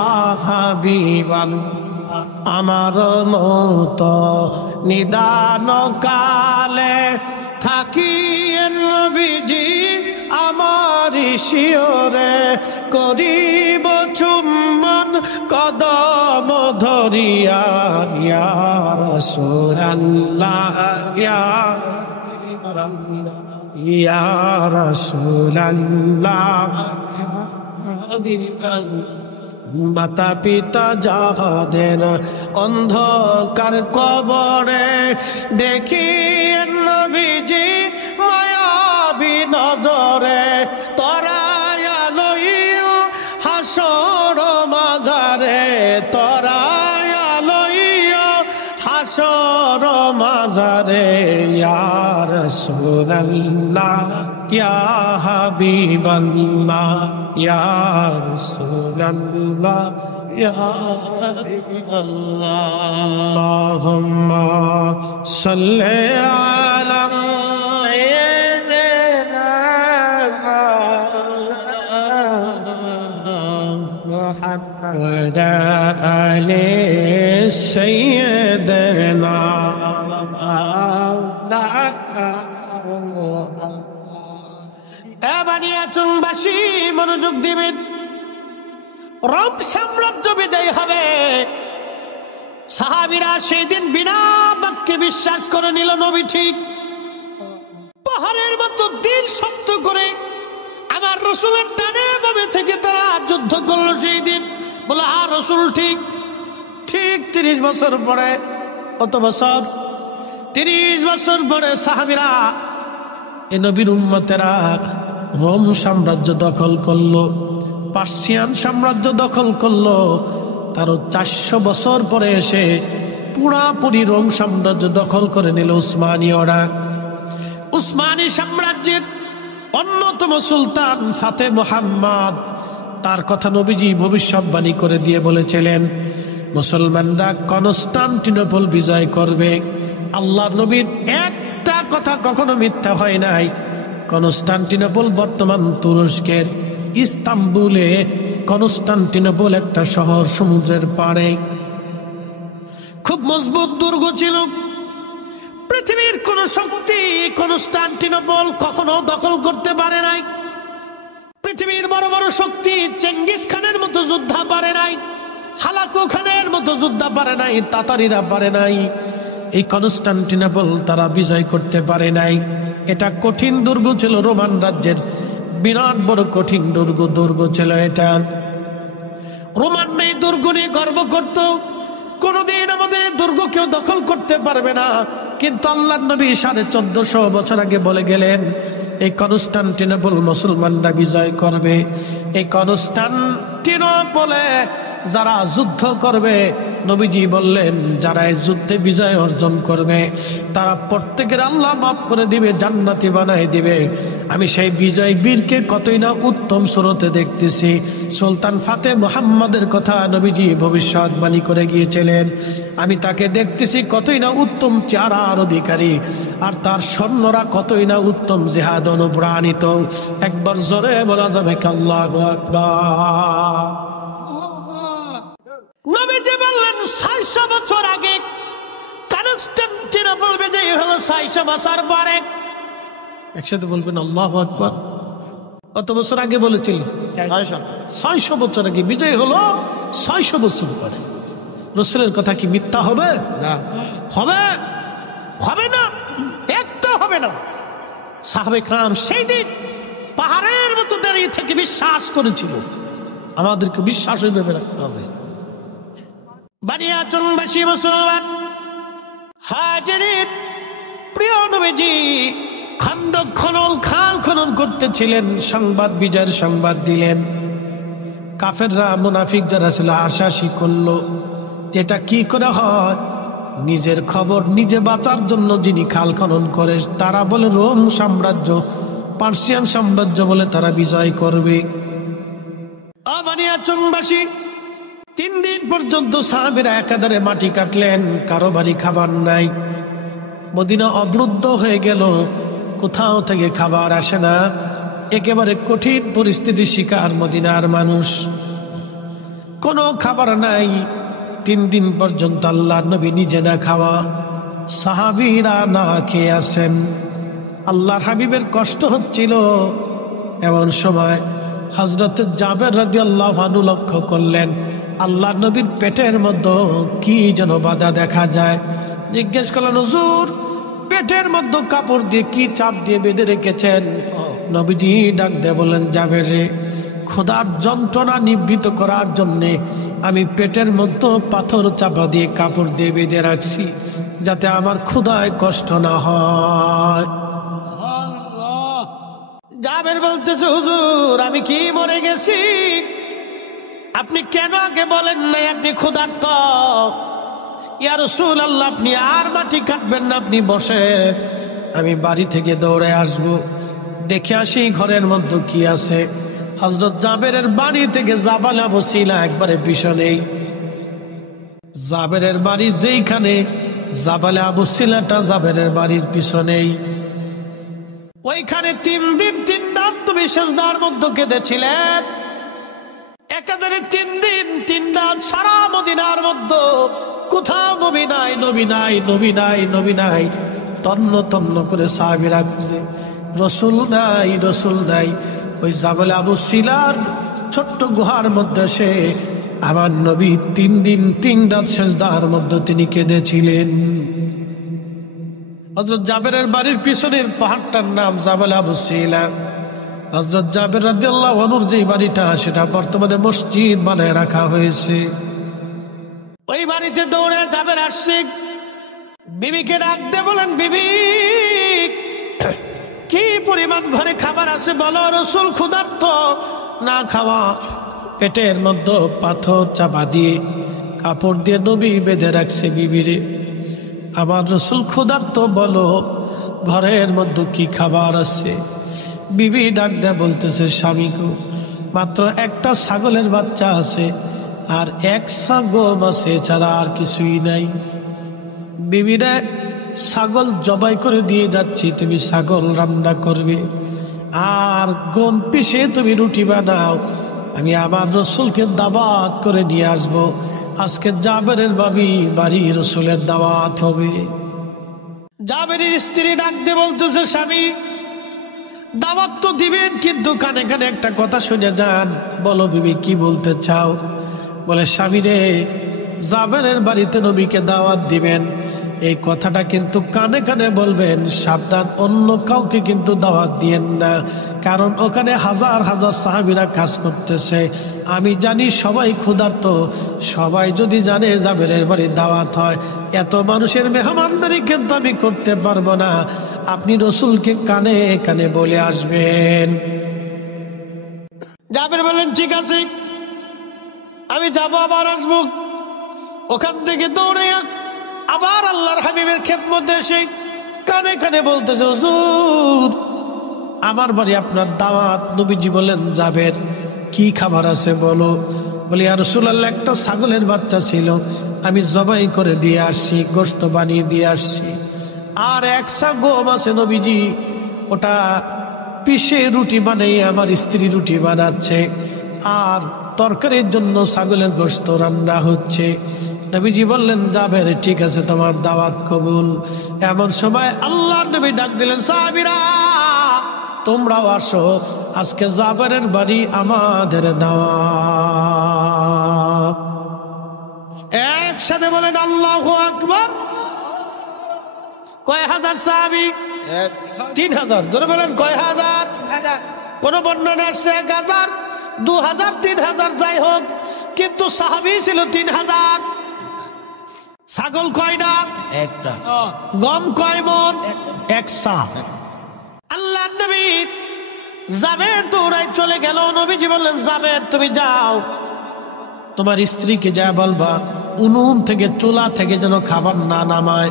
হাবিবাল্লাহ। আমার মত নিদান কালে থাকি নবীজি আমার শিওরে, করিব চুম্বন কদম ধরিয়া, ইয়া রাসূলুল্লাহ, ইয়া রাসূলুল্লাহ। মাতা পিতা যাহাদের অন্ধকার কবরে, দেখি নবীজি মায়াবী নজরে, তরায়া লইও হাসর মাজারে, তরায়া লইও হাসর মাজারে। ইয়া রাসূলুল্লাহ, ইয়া হাবিবাল্লাহ, ইয়া রাসূলুল্লাহ, ইয়া হাবিবাল্লাহ। আল্লাহুম্মা সাল্লি আলা মুহাম্মাদ আলি সাইয়্যিদিনা। বানিয়াচুনবাসী মনোযোগ দিবেন, রোম সাম্রাজ্য বিজয় হবে। সাহাবীরা সেই দিন বিনা বাক্যে বিশ্বাস করে নিল নবী ঠিক। পাহাড়ের মতো দিল শক্ত করে আমার রসুলের ডানে বামে থেকে তারা যুদ্ধ করলো সেই দিন। বলে হ্যাঁ রসুল ঠিক। ঠিক 30 বছর পরে, কত বছর? 30 বছর পরে সাহাবীরা, এ নবীর উম্মতেরা রোম সাম্রাজ্য দখল করলো, পার্সিয়ান সাম্রাজ্য দখল করলো। তারও 400 বছর পরে এসে পুরাপুরি রোম সাম্রাজ্য দখল করে নিল উসমানীয়রা। উসমানী সাম্রাজ্যের অন্যতম সুলতান ফাতে মুহাম্মদ, তার কথা নবীজি ভবিষ্যৎবাণী করে দিয়ে বলেছিলেন মুসলমানরা কনস্টান্টিনোপল বিজয় করবে। আল্লাহর নবীর একটা কথা কখনো মিথ্যা হয় নাই। কনস্টান্টিনোপল বর্তমান তুরস্কের ইস্তাম্বুলে কনস্টান্টিনোপল একটা শহর, সমুদ্রের পাড়ে। খুব মজবুত দুর্গ ছিল। পৃথিবীর কোন শক্তি কনস্টান্টিনোপল কখনো দখল করতে পারে নাই। পৃথিবীর বড় বড় শক্তি চেঙ্গিস খানের মতো যোদ্ধা পারে নাই, হালাকু খানের মতো যোদ্ধা পারে নাই, তাতারিরা পারে নাই। এই কনস্টান্টিনোপল তারা বিজয় করতে পারে নাই। এটা কঠিন দুর্গ ছিল, রোমান রাজ্যের বিরাট বড় কঠিন দুর্গ ছিল এটা। রোমান এই দুর্গ নিয়ে গর্ব করত, কোনদিন আমাদের দুর্গ কেউ দখল করতে পারবে না। কিন্তু আল্লাহর নবী 1450 বছর আগে বলে গেলেন, এই কনস্টান্টিনোপল মুসলমানরা বিজয় করবে। এই কনস্টান্টিনোপলে যারা যুদ্ধ করবে, নবীজি বললেন যারা এই যুদ্ধে বিজয় অর্জন করবে তারা প্রত্যেকের আল্লাহ মাফ করে দিবে, জান্নাতি বানায় দিবে। আমি সেই বিজয় বীরকে কতই না উত্তম সুরতে দেখতেছি। সুলতান ফাতে মুহাম্মদের কথা নবীজি ভবিষ্যৎবাণী করে গিয়েছিলেন। আমি তাকে দেখতেছি কতই না উত্তম চেহারার অধিকারী, আর তার সৈন্যরা কতই না উত্তম জিহাদ অনুপ্রাণিত। একবার জোরে বলা যাবে আল্লাহু আকবার। নবীজি বললেন 600 বছর আগে কনস্টান্টিনোপল বিজয়ী হলো। 600 বছর পরে, একসাথে বলবেন আল্লাহু আকবার। কত বছর আগে বলেছিলেন? 600 বছর আগে বিজয় হলো। 600 বছর পরে রাসূলের কথা কি মিথ্যা হবে? না। হবে? হবে না, একটা হবে না। সাহাবে کرام সেই দিন পাহাড়ের মতো দাঁড়িয়ে থেকে বিশ্বাস করেছিল। আমাদেরকে বিশ্বাস হইবে রাখতে হবে। বানিয়াচংবাসী মুসলমান হাজিরিন, প্রিয় নবীজি খন্দক খনন, খাল খনন করতেছিলেন। সংবাদ, বিজয়ের সংবাদ দিলেন। কাফেররা, মুনাফিক যারা ছিল আশাসী করলো যেটা কি করে হয়। নিজের খবর নিজে বাঁচার জন্য যিনি খাল খনন করে তারা বলে রোম সাম্রাজ্য, পার্সিয়ান সাম্রাজ্য বলে তারা বিজয় করবে। বানিয়াচংবাসী 3 দিন পর্যন্ত সাহাবীরা একাধারে মাটি কাটলেন, কারো বাড়ি খাবার নাই। মদিনা অবরুদ্ধ হয়ে গেল, কোথাও থেকে খাবার আসে না। একেবারে কঠিন পরিস্থিতির শিকার মদিনার মানুষ, কোনো খাবার নাই। 3 দিন পর্যন্ত আল্লাহর নবী নিজে না খাওয়া, সাহাবীরা না খেয়ে আছেন। আল্লাহর হাবিবের কষ্ট হচ্ছিল। এমন সময় হযরত জাবের রাদিয়াল্লাহু আনহু লক্ষ্য করলেন আল্লাহর নবীর পেটের মধ্যে কি যেন বাধা দেখা যায়। জিজ্ঞেস করলেন, হুজুর পেটের মধ্যে কাপড় দিয়ে কি চাপ দিয়ে বেঁধে রেখেছেন? নবীজি ডাক দিয়ে বললেন, জাবের রে, ক্ষুধার যন্ত্রণা নিবৃত করার জন্যে আমি পেটের মধ্যে পাথর চাপা দিয়ে কাপড় দিয়ে বেঁধে রাখছি, যাতে আমার ক্ষুধায় কষ্ট না হয়। জাবের বলতেছে, হুজুর আমি কি মরে গেছি? আপনি কেন আগে বলেন নাই আপনি ক্ষুধার্ত? ইয়া রাসূলুল্লাহ, আপনি আর মাটি কাটবেন না, আপনি বসেন, আমি বাড়ি থেকে দৌড়ে আসবো, দেখে আসি ঘরের মধ্যে কি আছে। হযরত জাবেরের বাড়ি থেকে জাবাল আবু সিলা একবারে পিছনেই। জাবেরের বাড়ি যেইখানে, জাবাল আবু সিলাটা জাবেরের বাড়ির পিছনেই। ওইখানে 3 দিন 3 রাত তুমি সিজদার মধ্যে কেঁদেছিলেন। একাধারে 3 দিন 3 রাত সারা মদিনার মধ্যে কোথাও নবী নাই, নবী নাই, নবী নাই, নবী নাই। তন্ন তন্ন করে সাহাবীরা খুঁজে, রসুল নাই, রসুল নাই। ওই জাবাল আবু সিলার ছোট্ট গুহার মধ্যে সে আমার নবী 3 দিন 3 রাত সিজদার মধ্যে তিনি কেঁদেছিলেন। হযরত জাবেরের বাড়ির পিছনের পাহাড়টার নাম জাবাল আবু সিলা। হযরত জাবের রাদিয়াল্লাহু আনহুর যে বাড়িটা, সেটা বর্তমানে মসজিদ বানায় রাখা হয়েছে। ওই বাড়িতে দৌড়ে জাবের আসছে, বিবিকে ডাক দিয়ে বলেন, বিবি কি পরিমাণ ঘরে খাবার আছে বলো? রাসূল ক্ষুধার্ত, না খাওয়া। পেটের মধ্যে পাথর চাপা দিয়ে কাপড় দিয়ে নবী বেঁধে রাখছে বিবিরে। আমার রাসূল ক্ষুধার্ত, বলো ঘরের মধ্যে কি খাবার আছে? বিবি ডাক দেয়া বলতেছে, স্বামী গো, মাত্র একটা ছাগলের বাচ্চা আছে আর 1 ছা গম আছে, ছাড়া আর কিছুই নাই। বিবিরা, ছাগল জবাই করে দিয়ে যাচ্ছি, তুমি ছাগল রান্না করবে আর গম পিষে তুমি রুটি বানাও। আমি আমার রাসূলকে দাওয়াত করে নিয়ে আসবো, আজকে জাবেরের বাড়ি রসুলের দাওয়াত হবে। জাবেরের স্ত্রী ডাক দিয়ে বলতেছে, স্বামী দাওয়াত তো দিবেন, কিন্তু কানে কানে একটা কথা শুনে যান। বলো বিবি, কি বলতে চাও? বলে, স্বামী রে, জাবেরের বাড়িতে নবীকে দাওয়াত দিবেন, এই কথাটা কিন্তু কানে কানে বলবেন, সাবধান অন্য কাউকে কিন্তু দাওয়াত দিয়েন না, কারণ ওখানে হাজার হাজার সাহাবীরা কাজ করতেছে। আমি জানি সবাই ক্ষুধার্ত, সবাই যদি জানে জাবেরের বাড়ির দাওয়াত হয়, এত মানুষের মেহমানদারি কিন্তু আমি করতে পারবো না। আপনি রসুলকে কানে কানে বলে আসবেন। জাবের বলেন, ঠিক আছে, আমি যাবো, আবার আসবো। ওখান থেকে দৌড়ে আবার আল্লাহর হাবিবের খেদমতে এসে কানে কানে বলতেছে, হুজুর আমার বাড়ি আপনার দাওয়াত। নবীজি বলেন, জাবের কি খাবার আছে বলো। বলি, ইয়া রাসূলুল্লাহ, একটা ছাগলের বাচ্চা ছিল, আমি জবাই করে দিয়ে আসছি, গোশত বানিয়ে দিয়ে আসছি, আর একসা গম আছে নবীজি, ওটা পিষে রুটি বানিয়ে আমার স্ত্রী রুটি বানাচ্ছে, আর তরকারির জন্য ছাগলের গোশত রান্না হচ্ছে। নবীজি বললেন, জাবের ঠিক আছে, তোমার দাওয়াত কবুল। এমন সময় আল্লাহর নবী ডাক দিলেন, সাহাবীরা তোমরাও আসো, আজকে জাবেরের বাড়ি আমাদের দাওয়াত। একসাথে বলেন আল্লাহু আকবার। কয় হাজার সাহাবী? 3000। জোরে বলেন, কয় হাজার? কোন বর্ণনা আসছে 1000, 2000, 3000, যাই হোক, কিন্তু সাহাবী ছিল 3000। ছাগল কয়টা? একটা। গম কয় মন? 100। আল্লাহ নবী জাবের দৌড়ায় চলে গেল। নবীজি বললেন, জাবের তুমি যাও, তোমার স্ত্রীকে যা বলবা উনুন থেকে, চুলা থেকে যেন খাবার না নামায়,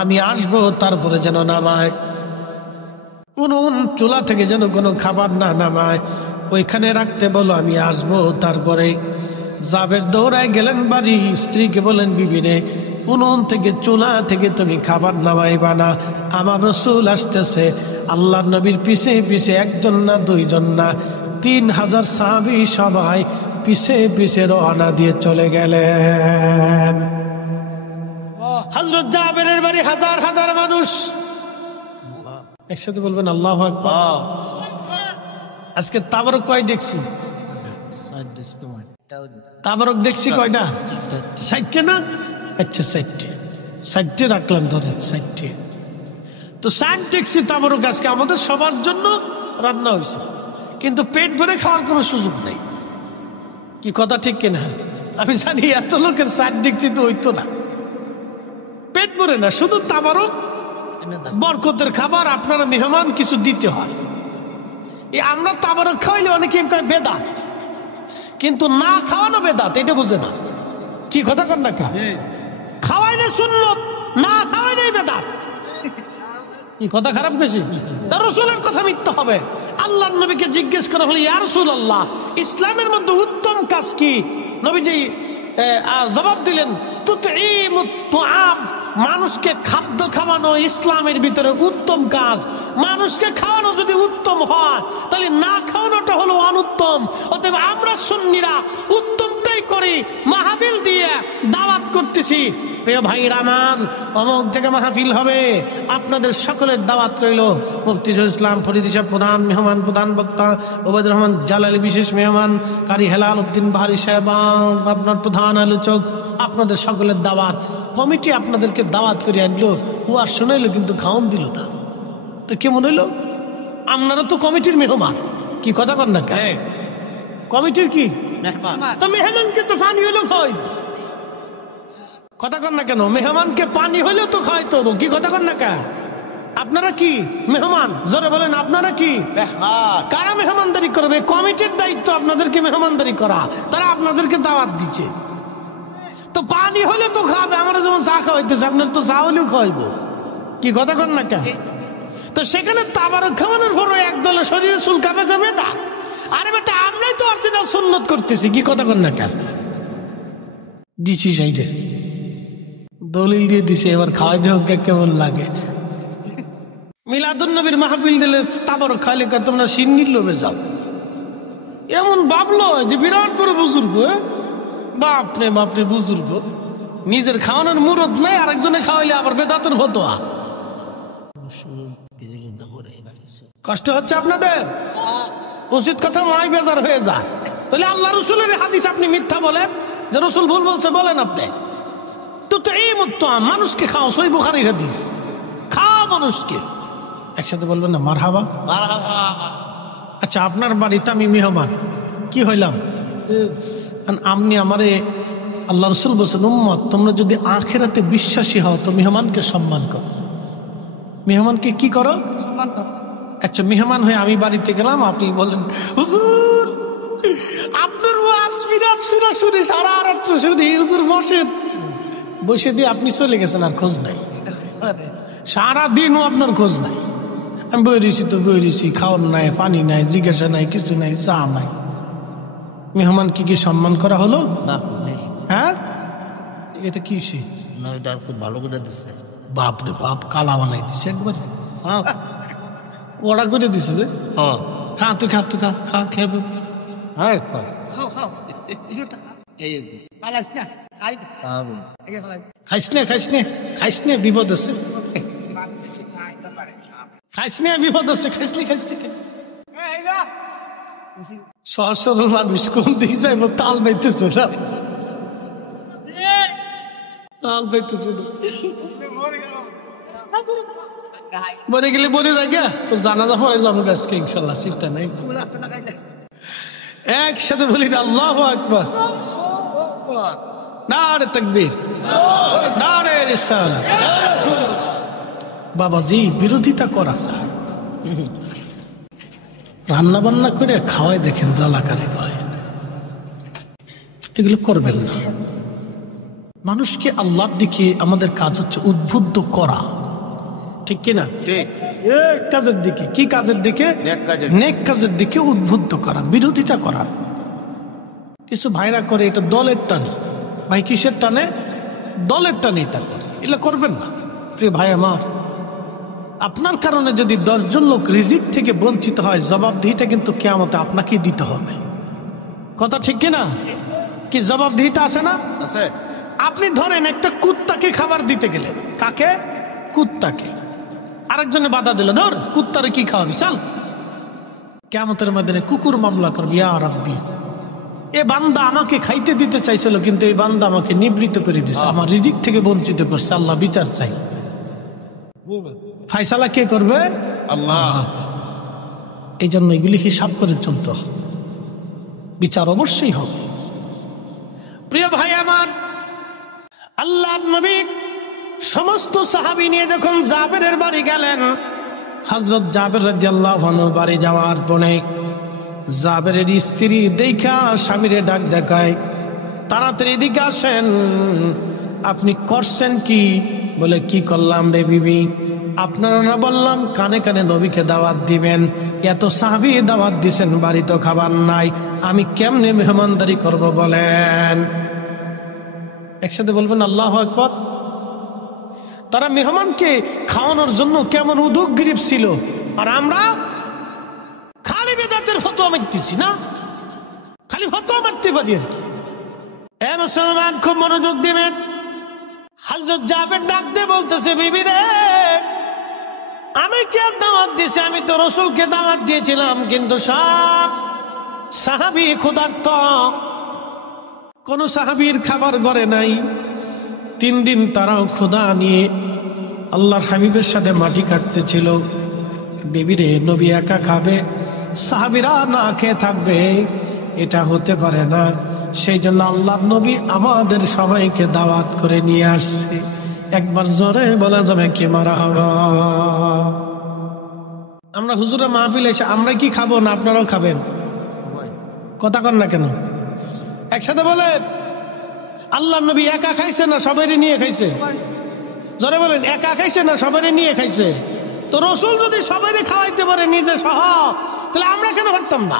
আমি আসবো তারপরে যেন নামায়। উনুন চুলা থেকে যেন কোনো খাবার না নামায়, ওইখানে রাখতে বলো, আমি আসবো তারপরে। জাবের দৌড়ায় গেলেন বাড়ি, স্ত্রীকে বলেন, বিবি রে, উনুন থেকে, চুলা থেকে তুমি খাবার নামাইবা না, আমার রসুল আসতেছে। আল্লাহর নবীর পিছে পিছে একজন না, দুইজন না, 3000 সাহাবী সবাই পিছে পিছে রওনা দিয়ে চলে গেলেন। হযরত জাবেরের বাড়ি হাজার হাজার মানুষ। একসাথে বলবেন আল্লাহু আকবার। আজকে তাবারক কয় দেখছি? তাবারক দেখছি কয়টা? 60 না? আচ্ছা, 60 রাখলাম, ধরে 60। তো 60 দেখছি তাবারক আজকে আমাদের সবার জন্য রান্না হয়েছে, কিন্তু পেট ভরে খাওয়ার কোনো সুযোগ নেই। কি কথা ঠিক কিনা? আমি জানি এত লোকের 60 দেখছি তো হইতো না, পেট ভরে না, শুধু তাবারক বরকতের খাবার, আপনারা মেহমান কিছু দিতে হয়। আমরা তাবারক খাওয়াইলে অনেকে কয় বেদাত, কিন্তু না খাওয়ানো বেদাত, এটা বুঝে না। কি কথা কর না? খাওয়াইলে সুন্নত, না খাওয়াইলে বেদাত। এই কথা খারাপ কেছি? তার রাসূলের কথা মিথ্যা হবে। আল্লাহর নবীকে জিজ্ঞেস করা হলো, ইয়া রাসূলুল্লাহ, ইসলামের মধ্যে উত্তম কাজ কি? নবীজি জবাব দিলেন, তুতঈমুত তুআম, মানুষকে খাদ্য খাওয়ানো ইসলামের ভিতরে উত্তম কাজ। মানুষকে খাওয়ানো যদি উত্তম হয়, তাহলে না খাওয়ানোটা হলো অনুত্তম। অতএব আমরা সুন্নিরা উত্তমটাই করি, মাহফিল দিয়ে দাওয়াত করতেছি। প্রিয় ভাইরা আমার, অমুক জায়গায় মাহফিল হবে, আপনাদের সকলের দাওয়াত রইল। মুফতি শহীদুল ইসলাম ফরিদী সাহেব প্রধান মেহমান, প্রধান বক্তা ওবায়দুর রহমান জালালী বিশেষ মেহমান, কারি হেলাল উদ্দিন বাহারি সাহেব আপনার প্রধান আলোচক। আপনাদের সকলের দাওয়াত। কমিটি আপনাদেরকে দাওয়াত করে আনলো, ও আর শোনাইলো, কিন্তু খাওন দিল না। তো কেমন হইলো? আপনারা তো কমিটির মেহমান। কি কথা কর না? কমিটির কি তো মেহমানকে তো পানি হইলো খাওয়াই, কথা কর না কেন? মেহমানকে পানি হইলেও তো খাওয়াইতো। কি কথা কর না কে? আপনারা কি মেহমান? জোরে বলেন, আপনারা কি মেহমান? কারা মেহমানদারি করবে? কমিটির দায়িত্ব আপনাদেরকে মেহমানদারি করা, তারা আপনাদেরকে দাওয়াত দিচ্ছে। তো পানি হলে তো খাবে, আমরা যেমন চা খাওয়াইতেছে, আপনার তো চা হলেও খাওয়াইবো। কি কথা কর না কে? তো সেখানে তাবারক খাওয়ানোর পর একদলের শরীরে চুল কাঁপে কাঁপে তা, আরে বেটা আমরাই তো অরিজিনাল সুন্নত করতেছি। কি কথা কর না কে? দিছি সাইডে দলিল দিয়ে দিছে, এবার খাওয়াই দেহ কেমন লাগে। মিলাদুন নবীর মাহফিল দিলে তাবারক খাইলে তোমরা সিন্নির লোভে যাও, এমন ভাবলো যে বিরাট বড় বুজুর্গ, বাপরে বাপরে, বুজুর্গ নিজের খাওয়ানোর মুরত নাই, আরেকজনে খাওয়াইলে আবার বেদাতের ফতোয়া। কষ্ট হচ্ছে আপনাদের? উচিত কথা নয়, বেজার হয়ে যায়। তাহলে আল্লাহ রসুলের হাদিস আপনি মিথ্যা বলেন, যে রসুল ভুল বলছে বলেন আপনি। তো এই মত মানুষকে খাও, সই বুখারীর হাদিস, খাও মানুষকে। একসাথে বলবেন না মারহাবা? আচ্ছা, আপনার বাড়িতে আমি মেহমান, কি হইলাম? আপনি আমারে, আল্লাহ রসুল বলছেন উম্মত তোমরা যদি আখিরাতে বিশ্বাসী হও তো মেহমানকে সম্মান করো। মেহমানকে কি করো? সম্মান করো। আচ্ছা, মেহমান হয়ে আমি বাড়িতে গেলাম, আপনি বলেন হুজুর আপনার ওয়াজ বিরাট শুনা শুনি, সারা রাত্র শুনি, হুজুর বসেন। বসে দিয়ে আপনি চলে গেছেন, আর খোঁজ নাই, সারাদিনও আপনার খোঁজ নাই। আমি বই রয়েছি তো বই রয়েছি, খাওয়ার নাই, পানি নাই, জিজ্ঞাসা নাই, কিছু নাই, চা নাই। মেহমান কি সম্মান করা হলো? হ্যাঁ, এটা কি ভালো করে দিচ্ছে, বাপরে বাপ, কালা বানাই দিচ্ছে একবার, ওরা করে দিছে যে খা, তুই খা, তুই খা, খা খেয়ে খাইস নে, খাইস নে, খাইস নে, বিপদ আছে, খাইস নে, বিপদ আছে, খাইস নে, খাইস নে, খাইস নে। সহজ সরল মানুষ কোন দিকে যাইব, তাল পাইতেছে না, তাল পাইতেছে না। বলে গেলে বলে যায় গা, তো জানাজা পরে যাবো আজকে ইনশাল্লাহ, চিন্তা নাই। একসাথে বলি না আল্লাহু আকবার, নারে তাকবীর, নারে রিসালাত। বাবাজি, বিরোধিতা করা যায়, রান্না বান্না করে খাওয়াই দেখেন জ্বালাকারে কয়, এগুলো করবেন না। মানুষকে আল্লাহর দিকে আমাদের কাজ হচ্ছে উদ্বুদ্ধ করা, ঠিক কিনা? কাজের দিকে, কি কাজের দিকে? নেক কাজের দিকে উদ্বুদ্ধ করা, বিরোধিতা করা। কিছু ভাইরা করে এটা দলের টানে, ভাই কিসের টানে? দলের টানে তা করে, এগুলো করবেন না। প্রিয় ভাই আমার, আপনার কারণে যদি 10 জন লোক রিজিক থেকে বঞ্চিত হয়, জবাবদিহিটা কিন্তু কিয়ামতে আপনাকেই দিতে হবে। কথা ঠিক কিনা? কি জবাবদিহিটা আছে না? আছে। আপনি ধরেন একটা কুত্তাকে খাবার দিতে গেলেন, কাকে? কুত্তাকে। আরেকজনে বাধা দিল, ধর কুত্তারে কি খাওয়াবি, চল। কিয়ামতের ময়দানে কুকুর মামলা করবে, ইয়া রাব্বি, এ বান্দা আমাকে খাইতে দিতে চাইছিল, কিন্তু এই বান্দা আমাকে নিবৃত্ত করে দিছে, আমার রিজিক থেকে বঞ্চিত করছে, আল্লাহ বিচার চাই। ফায়সালা কে করবে? আল্লাহ। এই জন্য এগুলি হিসাব করে চলতে হবে, বিচার অবশ্যই হবে। প্রিয় ভাই আমার, আল্লাহর নবী সমস্ত সাহাবী নিয়ে যখন জাবেরের বাড়ি গেলেন, হযরত জাবের রাদিয়াল্লাহু আনহু বাড়ি যাওয়ার পরে জাবেরের স্ত্রী দেখা স্বামীরে ডাক দেখায়, তাড়াতাড়ি এদিকে আসেন, আপনি করছেন কি? বলে কি করলাম রে বিবি? আপনারা না বললাম কানে কানে নবীকে দাওয়াত দিবেন, এত সাহাবী দাওয়াত দিছেন, বাড়ি তো খাবার নাই, আমি কেমনে মেহমানদারি করব বলেন? একসাথে বলবেন আল্লাহু আকবার। তারা মেহমানকে খাওয়ানোর জন্য কেমন উদগ্রীব ছিল, আর আমরা খালি বেদাতের ফতোয়া মারতেছি না, খালি ফতোয়া মারতে পারি আর কি। এ মুসলমান, খুব মনোযোগ দিবেন। হযরত জাবের ডাক দিয়ে বলতেছে, বিবি রে, আমি কে দাওয়াত দিয়েছি? আমি তো রাসূলকে দাওয়াত দিয়েছিলাম, কিন্তু সব সাহাবী ক্ষুধার্ত, কোন সাহাবীর খাবার ঘরে নাই। 3 দিন তারাও ক্ষুধা নিয়ে আল্লাহর হাবিবের সাথে মাটি কাটতেছিল। বিবিরে, নবী একা খাবে, সাহাবীরা না খেয়ে থাকবে, এটা হতে পারে না। সেই জন্য আল্লাহর নবী আমাদের সবাইকে দাওয়াত করে নিয়ে আসছে। একবার জোরে বলা যাবে কি মারহাবা? আমরা হুজুরে মাহফিলে এসে আমরা কি খাবো না আপনারাও খাবেন? কথা কন না কেন? একসাথে বলেন, আল্লাহর নবী একা খাইছে না সবাইরে নিয়ে খাইছে? জোরে বলেন, একা খাইছে না সবাইরে নিয়ে খাইছে? তো রাসূল যদি সবাইরে খাওয়াইতে পারে নিজে সহ, তাহলে আমরা কেন পারতাম না?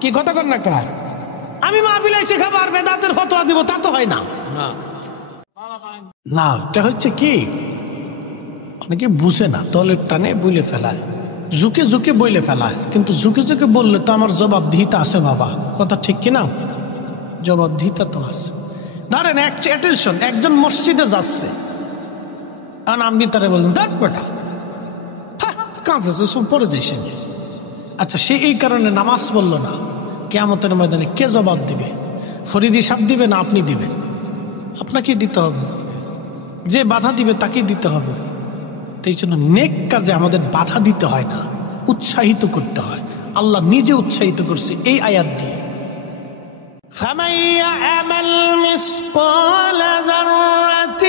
কি কথা কন না কার? আমি মাহফিলে এসে খাবো আর বেদাতের ফতোয়া দিব, তা তো হয় না। না, এটা হচ্ছে কি, অনেকে বুঝে না, দলের টানে বলে ফেলায়, ঝুঁকে ঝুঁকে বলে ফেলায়। কিন্তু ঝুঁকে ঝুঁকে বললে তো আমার জবাবদিহিতা আছে বাবা, কথা ঠিক কিনা? জবাবদিহিতা তো আছে। ধরেন অ্যাটেনশন, একজন মসজিদে যাচ্ছে আর আপনি তারা বললেন দেখ বেটা, হ্যাঁ কাজ আছে সব পরে যাই সে নিয়ে। আচ্ছা, সে এই কারণে নামাজ পড়লো না, কিয়ামতের ময়দানে কে জবাব দিবে? ফরিদি সাহেব দিবে না আপনি দিবেন? আপনাকে দিতে হবে। যে বাধা দিবে তাকেই দিতে হবে। এই জন্য নেক কাজে আমাদের বাধা দিতে হয় না, উৎসাহিত করতে হয়। আল্লাহ নিজে উৎসাহিত করছে এই আয়াত দিয়ে। فَمَن يَعْمَلْ مِثْقَالَ ذَرَّةٍ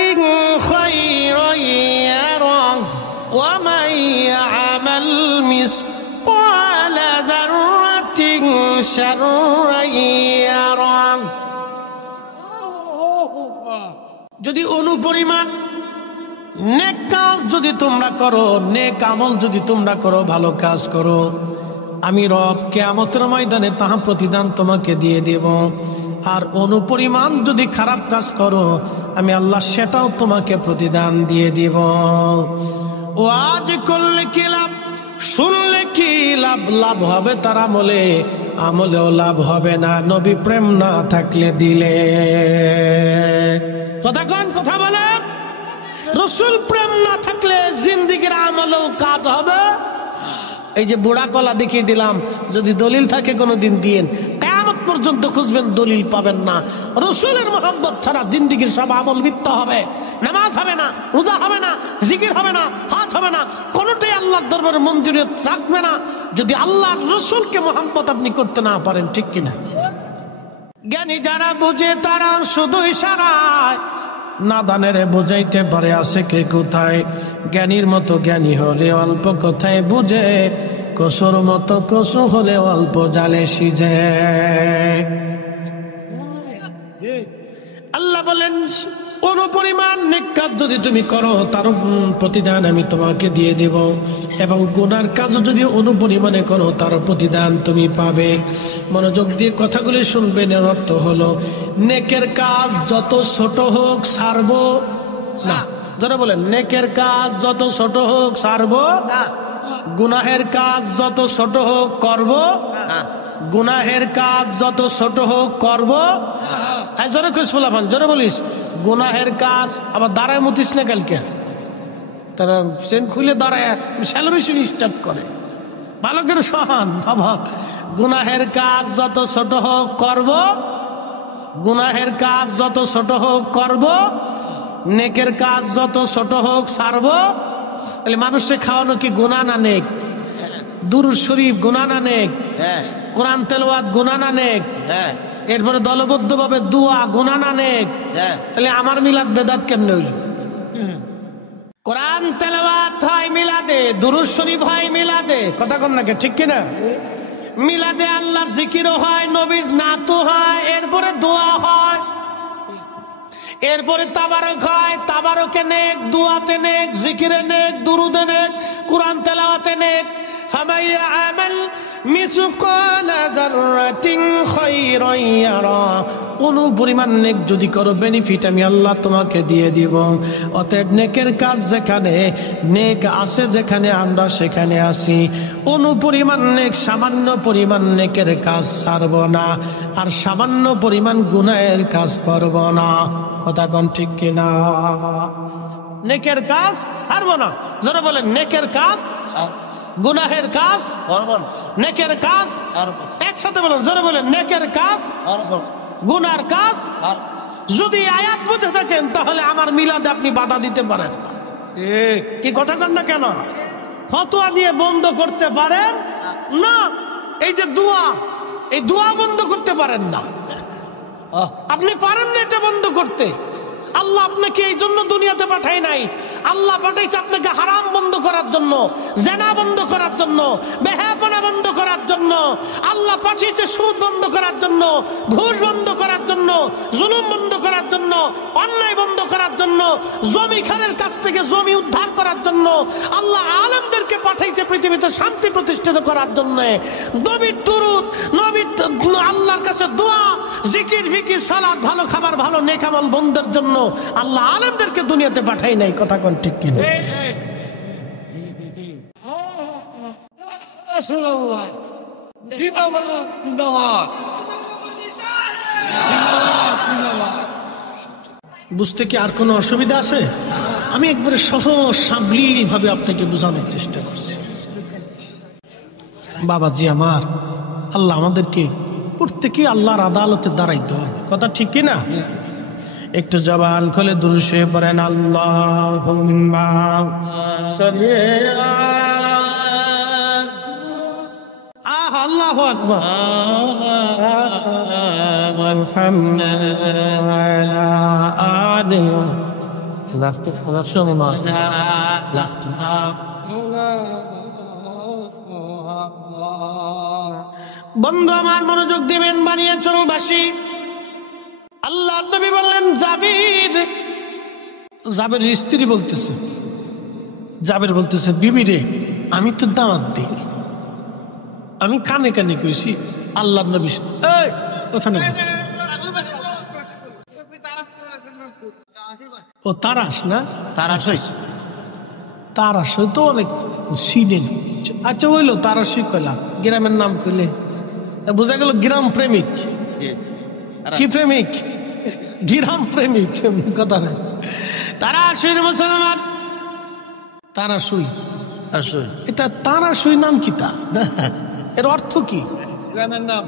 خَيْرًا يَرَهُ وَمَن يَعْمَلْ مِثْقَالَ ذَرَّةٍ شَرًّا يَرَهُ। যদি অনুপরিমাণ নেক কাজ যদি তোমরা করো, নেক আমল যদি তোমরা করো, ভালো কাজ করো, আমি রব কিয়ামতের ময়দানে তাহা প্রতিদান তোমাকে দিয়ে দেব। আর অনুপরিমাণ যদি খারাপ কাজ করো, আমি আল্লাহ সেটাও তোমাকে প্রতিদান দিয়ে দিব। ওয়াজ করলে কি লাভ, শুনলে কি লাভ? লাভ হবে তার আমলে, আমলেও লাভ হবে না নবী প্রেম না থাকলে দিলে। কথা কন, কথা বলেন। রসুল প্রেম না থাকলে জিন্দিগির আমলেও কাজ হবে। এই যে বুড়া কলা দেখিয়ে দিলাম, যদি দলিল থাকে কোনোদিন দিয়েন, কিয়ামত পর্যন্ত খুঁজবেন দলিল পাবেন না। রসুলের মোহাব্বত ছাড়া জিন্দিগির সব আমল মিথ্যা হবে। নামাজ হবে না, রোজা হবে না, জিকির হবে না, হাত হবে না, কোনোটাই আল্লাহর দরবারে মঞ্জুরিয়ত রাখবে না যদি আল্লাহর রসুলকে মোহাব্বত আপনি করতে না পারেন, ঠিক কিনা? জ্ঞানী যারা বুঝে তারা শুধু ইশারায়, নাদানের বোঝাইতে পারে আছে কে কোথায়। জ্ঞানীর মতো জ্ঞানী হলে অল্প কথায় বুঝে, কসুর মতো কসু হলে অল্প জালে সিজে। আল্লাহ বলেন অনুপরিমাণ নেক কাজ যদি তুমি করো, তার প্রতিদান আমি তোমাকে দিয়ে দেব, এবং গুনার কাজ যদি অনুপরিমাণে করো, তার প্রতিদান তুমি পাবে। মনোযোগ দিয়ে কথাগুলি শুনবেন। এর অর্থ হলো নেকের কাজ যত ছোট হোক ছাড়বো না। যারা বলেন নেকের কাজ যত ছোট হোক ছাড়বো, গুনাহের কাজ যত ছোট হোক করবো, গুনাহের কাজ যত ছোট হোক করবো। জোরে খুশ বলাবান, জোরে বলিস গুনাহের কাজ। আবার দাঁড়ায় মতিস না কালকে, তারা সেন খুলে দাঁড়ায় সেলিব্রেশন স্টার্ট করে। ভালো করে সহান বাবা, গুনাহের কাজ যত ছোট হোক করবো, গুনাহের কাজ যত ছোট হোক করবো, নেকের কাজ যত ছোট হোক ছাড়বো। তাহলে মানুষকে খাওয়ানো কি গুনাহ না নেক? দুরূদ শরীফ গুনাহ না নেক? কোরআন তেলাওয়াত গুনাহ না নেক? এরপরে দলবদ্ধভাবে দোয়া গুনাহ না নেক? তাহলে আমার মিলাদ বেদাত কেমনে হইল? কোরআন তেলাওয়াত হয় মিলাদে, দুরূদ শরীফ হয় মিলাদে, কথা কন নাকি, ঠিক কিনা? মিলাদে আল্লাহর জিকিরও হয়, নবীর নাতও হয়, এরপরে দোয়া হয়, এরপরে তাবারক হয়, তাবারকে নেক, দুয়াতে নেক, জিকিরে নেক, দুরুদে নেক, কোরআন তেলাওয়াতে নেক। ফামান ইয়ামাল মিসকালা যাররাতিন খায়রান ইয়ারা। অনুপরিমাণ নেক যদি করো, বেনিফিট আমি আল্লাহ তোমাকে দিয়ে দিব। অতএব নেকের কাজ যেখানে নেক আছে, যেখানে আমরা সেখানে আসি। অনুপরিমাণ নেক, সামান্য পরিমাণ নেকের কাজ ছাড়ব না, আর সামান্য পরিমাণ গুনাহের কাজ করব না। কথা কোন ঠিক কিনা? নেকের কাজ ছাড়ব না। যারা বলেন নেকের কাজ, গুনাহের কাজ, নেকের কাজ, একসাথে বলেন, যারা বলেন নেকের কাজ, গুনার কাজ। যদি আয়াত বুঝে থাকেন তাহলে আমার মিলাদে আপনি বাধা দিতে পারেন কি? কথা কন না কেন? ফতোয়া দিয়ে বন্ধ করতে পারেন না। এই যে দোয়া, এই দোয়া বন্ধ করতে পারেন না, আপনি পারেন না এটা বন্ধ করতে। আল্লাহ আপনাকে এই জন্য দুনিয়াতে পাঠায় নাই। আল্লাহ পাঠাইছে আপনাকে হারাম বন্ধ করার জন্য, জেনা বন্ধ করার জন্য, বেহায়াপনা বন্ধ করার জন্য। আল্লাহ পাঠিয়েছে সুদ বন্ধ করার জন্য, ঘুষ বন্ধ করার জন্য, জুলুম বন্ধ করার জন্য, অন্যায় বন্ধ করার জন্য, জমি খানের কাছ থেকে জমি উদ্ধার করার জন্য। আল্লাহ আলেমদেরকে পাঠাইছে পৃথিবীতে শান্তি প্রতিষ্ঠিত করার জন্য। নবীর দুরূদ, নবীর আল্লাহর কাছে দোয়া, জিকির, ফিকির, সালাত, ভালো খাবার, ভালো নেক আমল বন্ধের জন্য আল্লাহ আলেমদেরকে দুনিয়াতে পাঠাই নাই। কথা কোন ঠিক কিনা? বুঝতে কি আর কোনো অসুবিধা আছে? আমি একবারে সহজ সাবলীল ভাবে আপনাকে বোঝানোর চেষ্টা করছি। বাবাজি আমার, আল্লাহ আমাদেরকে প্রত্যেকে আল্লাহর আদালতে দাঁড়াইতে হয়, কথা ঠিক কি না? একটু জবান খুলে দুরূদ শরীফ পড়েন, আল্লাহুম্মা সাল্লি আল্লাহু আকবার বন্ধু আমার মনোযোগ দিবেন, বানিয়ে চরবাসী আল্লাহ নবী বললেন, জাবের স্ত্রী বলতেছে, জাবের বলতেছে, বিবি রে আমি তো দাওয়াত দিইনি, আমি কানে কানে কইছি আল্লাহ নবী কথা না। ও তারাস না, তারাস হয়েছে, তারাস হয়তো অনেক সিনেন। আচ্ছা হইলো তারাসই কইলাম, গ্রামের নাম কইলে বোঝা গেল গ্রাম প্রেমিক। কি প্রেমিক? গ্রাম প্রেমিক কথা না। তারাসই মুসলমান, তারাসই এটা তারাসই নাম কি? তা এর অর্থ কি? গ্রামের নাম।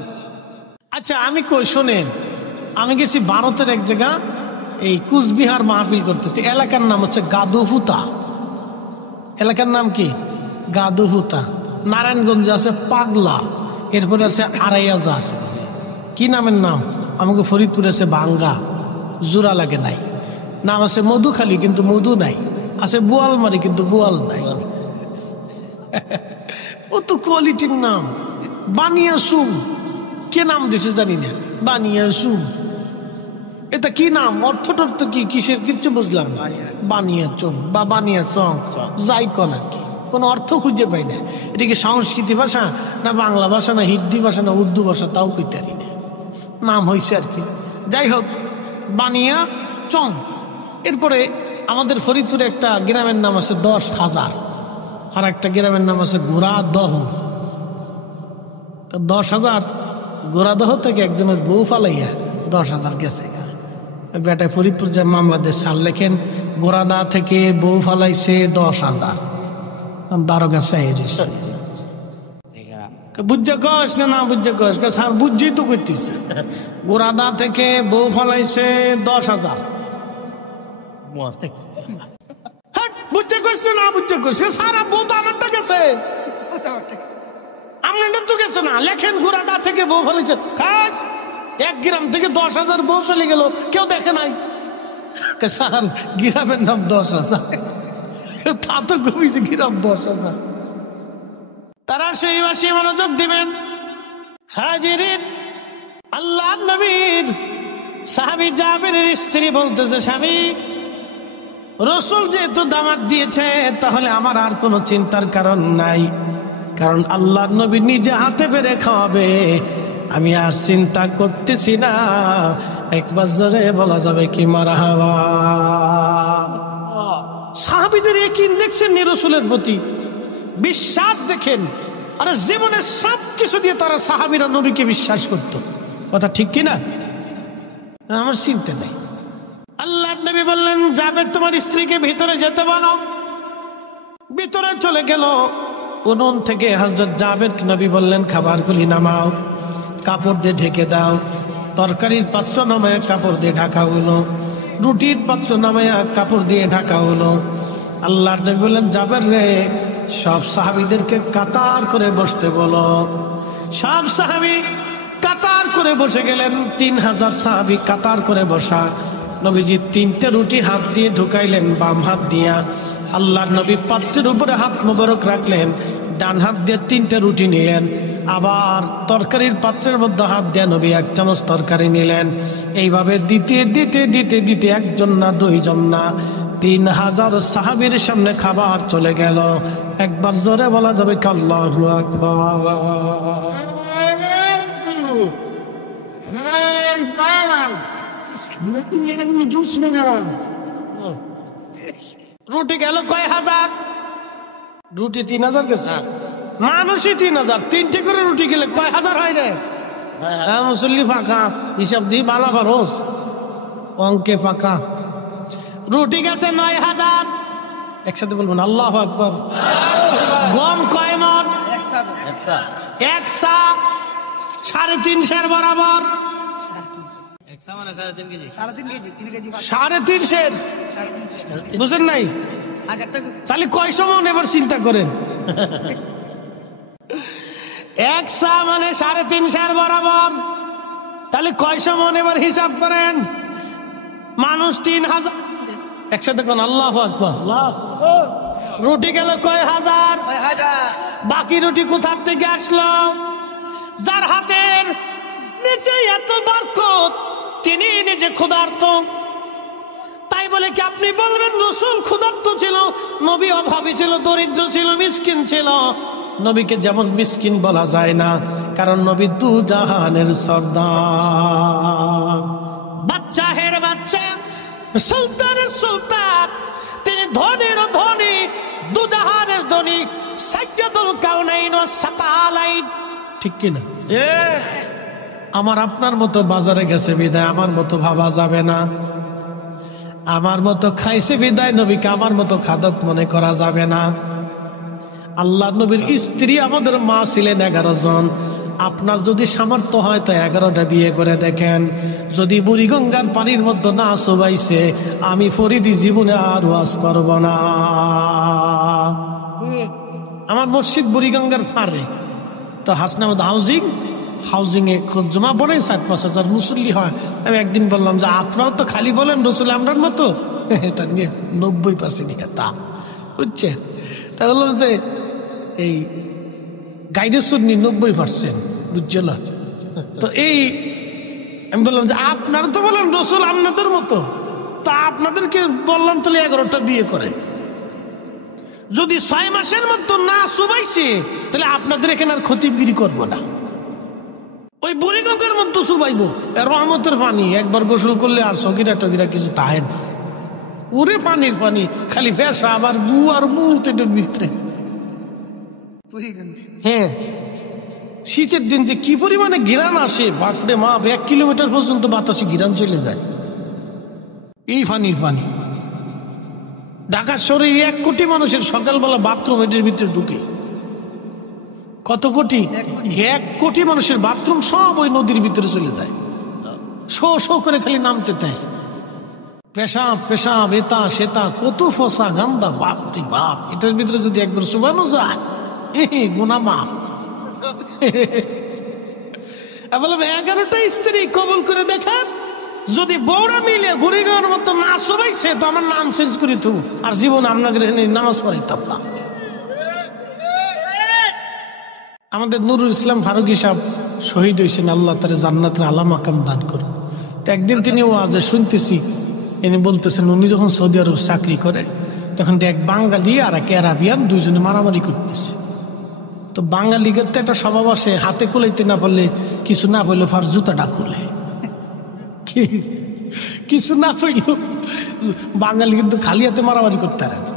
আচ্ছা আমি কই শোনেন, আমি গেছি ভারতের এক জায়গা এই কুচবিহার মাহফিল করতে, এলাকার নাম হচ্ছে গাদুহুতা। এলাকার নাম কি? গাদুহুতা। নারায়ণগঞ্জে আছে পাগলা, এরপরে আছে ২৫০০। কি নামের নাম? আমাকে ফরিদপুরে আছে বাঙ্গা, জোড়া লাগে নাই। নাম আছে মধুখালী, কিন্তু মধু নাই। আছে বোয়ালমারি, কিন্তু বোয়াল নাই। ও তো কোয়ালিটির নাম। বানিয়াসুম কে নাম দিছে জানি না, বানিয়াসুম এটা কি নাম? অর্থটর্থ কি, কিসের কিচ্ছু বুঝলাম না। বানিয়াচং বা বানিয়াচং যাই কন আর কি, কোনো অর্থ খুঁজে পাই না। এটা কি সংস্কৃতি ভাষা না বাংলা ভাষা না হিন্দি ভাষা না উর্দু ভাষা, তাও কইতে পারি না। নাম হয়েছে আর কি। যাই হোক, বানিয়া চং। এরপরে আমাদের ফরিদপুরে একটা গ্রামের নাম আছে ১০,০০০, আর একটা গ্রামের নাম আছে গোড়াদহ। ১০,০০০ গোড়াদহ থেকে একজনের বউ ফালাইয়া ১০,০০০ গেছে। বেটায় ফরিদপুর যে মামলাদের সাল লেখেন, গোড়াদা থেকে বউ ফালাইছে ১০,০০০। দারোগা সাহেব বুঝে কস না বুঝে কস, স্যার বুঝছেই তো করতেছে। গোড়াদা থেকে বউ ফালাইছে ১০,০০০। বুঝতে কস না বুঝতে কস, সারা বউ তো আমারটা গেছে, আপনাদের তো গেছে না। লেখেন গোড়াদা থেকে বউ ফালাইছে, এক গ্রাম থেকে ১০,০০০ বউ চলে গেল, কেউ দেখে নাই। স্যার গ্রামের নাম ১০,০০০, তা তো কমিছে গ্রাম ১০,০০০। তারা সেই মাসে মনোযোগ দিবেন। হাজিরিন, আল্লাহ নবীর সাহাবী জাবেরের স্ত্রী বলতেছে, স্বামী রসুল যেহেতু দাওয়াত দিয়েছে, তাহলে আমার আর কোনো চিন্তার কারণ নাই, কারণ আল্লাহ নবী নিজে হাতে পেরে খাওয়াবে, আমি আর চিন্তা করতেছি না। একবার জোরে বলা যাবে কি মারহাবা। সাহাবীদের ইয়াকিন দেখছেন রসুলের প্রতি, বিশ্বাস দেখেন। আরে জীবনের সব কিছু দিয়ে তারা সাহাবীরা নবীকে বিশ্বাস করত, কথা ঠিক কিনা? আমার চিন্তা নেই। আল্লাহ নবী বললেন, জাবের তোমার স্ত্রীকে ভিতরে যেতে বলো। ভিতরে চলে গেল। উনুন থেকে হযরত জাবের নবী বললেন, খাবারগুলি নামাও, কাপড় দিয়ে ঢেকে দাও। তরকারির পাত্র নামায়া কাপড় দিয়ে ঢাকা হলো, রুটির পাত্র নামায়া কাপড় দিয়ে ঢাকা হলো। আল্লাহ নবী বললেন, জাবের রে, সব সাহাবীদেরকে কাতার করে বসতে বলো। সব সাহাবী কাতার করে বসে গেলেন। ৩,০০০ সাহাবী কাতার করে বসা। নবীজি ৩টে রুটি হাত দিয়ে ঢুকাইলেন বাম হাত দিয়া। আল্লাহ নবী পাত্রের উপরে হাত মোবারক রাখলেন, ডান হাত দিয়ে ৩টে রুটি নিলেন। আবার তরকারির পাত্রের মধ্যে হাত দিয়ে নবী ১ চামচ তরকারি নিলেন। এইভাবে দিতে দিতে দিতে দিতে একজন না দুইজন না ৩,০০০ সাহাবীর সামনে খাবার চলে গেল। একবার জোরে বলা যাবে আল্লাহু আকবার। রুটি গেল কয় হাজার? রুটি ৩,০০০ গেছে, মানুষই ৩,০০০। ৩টে করে রুটি গেলে কয় হাজার হয় রে? হ্যাঁ মুসল্লি ফাঁকা, হিসাব দিয়ে বালা খরচ, অঙ্কে ফাঁকা। রুটি গেছে 9,000, একসাথে বলবেন আল্লাহু আকবার। গম কয় মণ? এক সা, 3.5 বরাবর। 3.5 বুঝেন নাই? তাহলে কয় সমান এবার চিন্তা করেন। 1 সা মানে 3.5 বরাবর, তাহলে কয় সমান এবার হিসাব করেন। মানুষ 3,000, একসাথে কোন আল্লাহু আকবার। রুটি গেল কয় হাজার, বাকি রুটি কোথার থেকে আসলো? যার হাতের নিচে এত বরকত তিনি নিজে ক্ষুধার্ত। তাই বলে কি আপনি বলবেন রাসূল ক্ষুধার্ত ছিল? নবী অভাবী ছিল, দরিদ্র ছিল, মিসকিন ছিল। নবীকে যেমন মিসকিন বলা যায় না, কারণ নবী দু জাহানের সর্দার, বাচ্চা হের বাচ্চা, সুলতানের সুলতান, তিনি ধনীর ধনী, দু জাহানের ধনী, সাইয়্যিদুল কাউনাইন ওয়াস সাকালাইন। ঠিক কিনা? আমার আপনার মতো বাজারে গেছে বিদায় আমার মতো ভাবা যাবে না, আমার মতো খাইছে বিদায় নবীকে আমার মতো খাদক মনে করা যাবে না। আল্লাহ নবীর স্ত্রী আমাদের মা ছিলেন 11 জন। আপনার যদি সামর্থ্য হয় তো 11টা বিয়ে করে দেখেন। যদি বুড়িগঙ্গার পানির মধ্যে না চুবাইছে, আমি ফরিদি জীবনে আর ওয়াজ করব না। আমার মসজিদ বুড়িগঙ্গার পারে, তো হাসনাবাদ হাউজিং এ জমা পড়ে 4-5 হাজার মুসল্লি হয়। আমি একদিন বললাম যে আপনারা তো খালি বলেন রসুল আমরার মতো, তার নিয়ে 90% তা বুঝছেন। তা বললাম যে এই গাইডের সুন্নি 90%, বুঝছিল? তো এই আমি বললাম যে আপনারা তো বলেন রসুল আপনাদের মতো, তা আপনাদেরকে বললাম তাহলে 11টা বিয়ে করেন। যদি 6 মাসের মতো না সুবাইছে তাহলে আপনাদের এখানে আর খতিবগিরি করবো না, ওই বুড়িগঙ্গার মতো সুবাইবো। রহমতের পানি একবার গোসল করলে আর সগিরা টগিরা কিছু তাহে না, ওরে পানির পানি, খালি ফেসা আবার গু আর মুতের ভিতরে। হ্যাঁ, শীতের দিন যে কি পরিমাণে ঘিরান আসে, বাপরে মাপ, 1 কিলোমিটার পর্যন্ত বাতাসে ঘিরান চলে যায় এই পানির পানি। ঢাকা শহরে 1 কোটি মানুষের সকালবেলা বাথরুম এটার ভিতরে ঢুকে। কত কোটি? 1 কোটি মানুষের বাথরুম সব ওই নদীর ভিতরে চলে যায়, শো শো করে খালি নামতে দেয়। পেশাব পেশাব, এটা সেটা, কত ফসা গান্দা, বাপরে বাপ। এটার ভিতরে যদি একবার চুবানো যায় গুনাহ মাপ। বললাম 11টা স্ত্রী কবুল করে দেখেন, যদি বউরা মিলে ঘুরে যাওয়ার মতো না সবাইছে তো আমার নাম চেঞ্জ করে দেবো, আর জীবন আপনাকে নামাজ পড়াইতাম না। আমাদের নুরুল ইসলাম ফারুকী সাহেব শহীদ হয়েছেন, আল্লাহ তার জান্নাতের আলা মাকাম দান করুন। তো একদিন তিনি ওয়াজে শুনতেছি, ইনি বলতেছেন উনি যখন সৌদি আরব চাকরি করে তখন এক বাঙালি আর এক আরাবিয়ান দুইজনে মারামারি করতেছে। তো বাঙালিদের তো একটা স্বভাব আসে, হাতে কুলাইতে না পারলে কিছু না পাইলে ফার জুতাটা খুলে, কিছু না পাইল। বাঙালি কিন্তু খালি হাতে মারামারি করতে পারে না,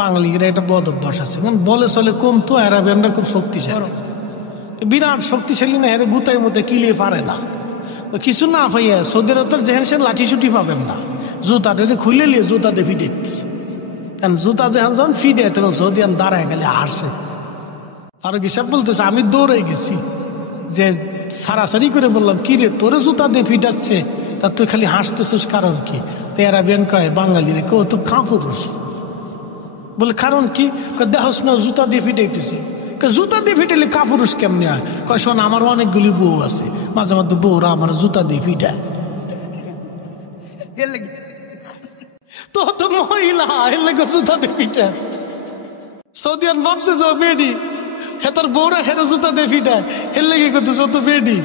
বাঙালিরা একটা বদ অভ্যাস আছে, বলে চলে কম, তো আরাবিয়ানরা খুব শক্তিশালী, বিরাট শক্তিশালী না, হেরে গুতাই মতে কিলিয়ে পারে না। কিছু না পাইয়া সৌদি আরব যেহেন সেন লাঠি ছুটি পাবেন না, জুতা খুলে নিয়ে জুতা দিয়ে ফিটে দিচ্ছে। কারণ জুতা যখন ফিটে তখন সৌদিয়ান দাঁড়ায় খালি হাসে। ফারুকী সাহেব বলতেছে আমি দৌড়ে গেছি, যে সারাসারি করে বললাম কি রে তোরে জুতা দিয়ে ফিটাচ্ছে, তা তুই খালি হাসতেছিস কারণ কি? তো আরাবিয়ান কয় বাঙালি রে কেউ তো কাপুরুষ। বলে কারণ কি? দেহস না জুতা দিয়ে ফিটাইতেছে। জুতা দিয়ে ফিটাইলে কাপুরুষ কেমনি হয়? কয় শোন আমার অনেকগুলি বউ আছে, মাঝে মাঝে বউরা আমার জুতা দিয়ে ফিটায়। তো তো মহিলা এর লেগে জুতা দিয়ে ফিটায়। সৌদিয়ান ভাবছে যে বেডি, হে তোর বউরা হেরে জুতা দিয়ে ফিটায়, এর লেগে করতেছ তো বেডি,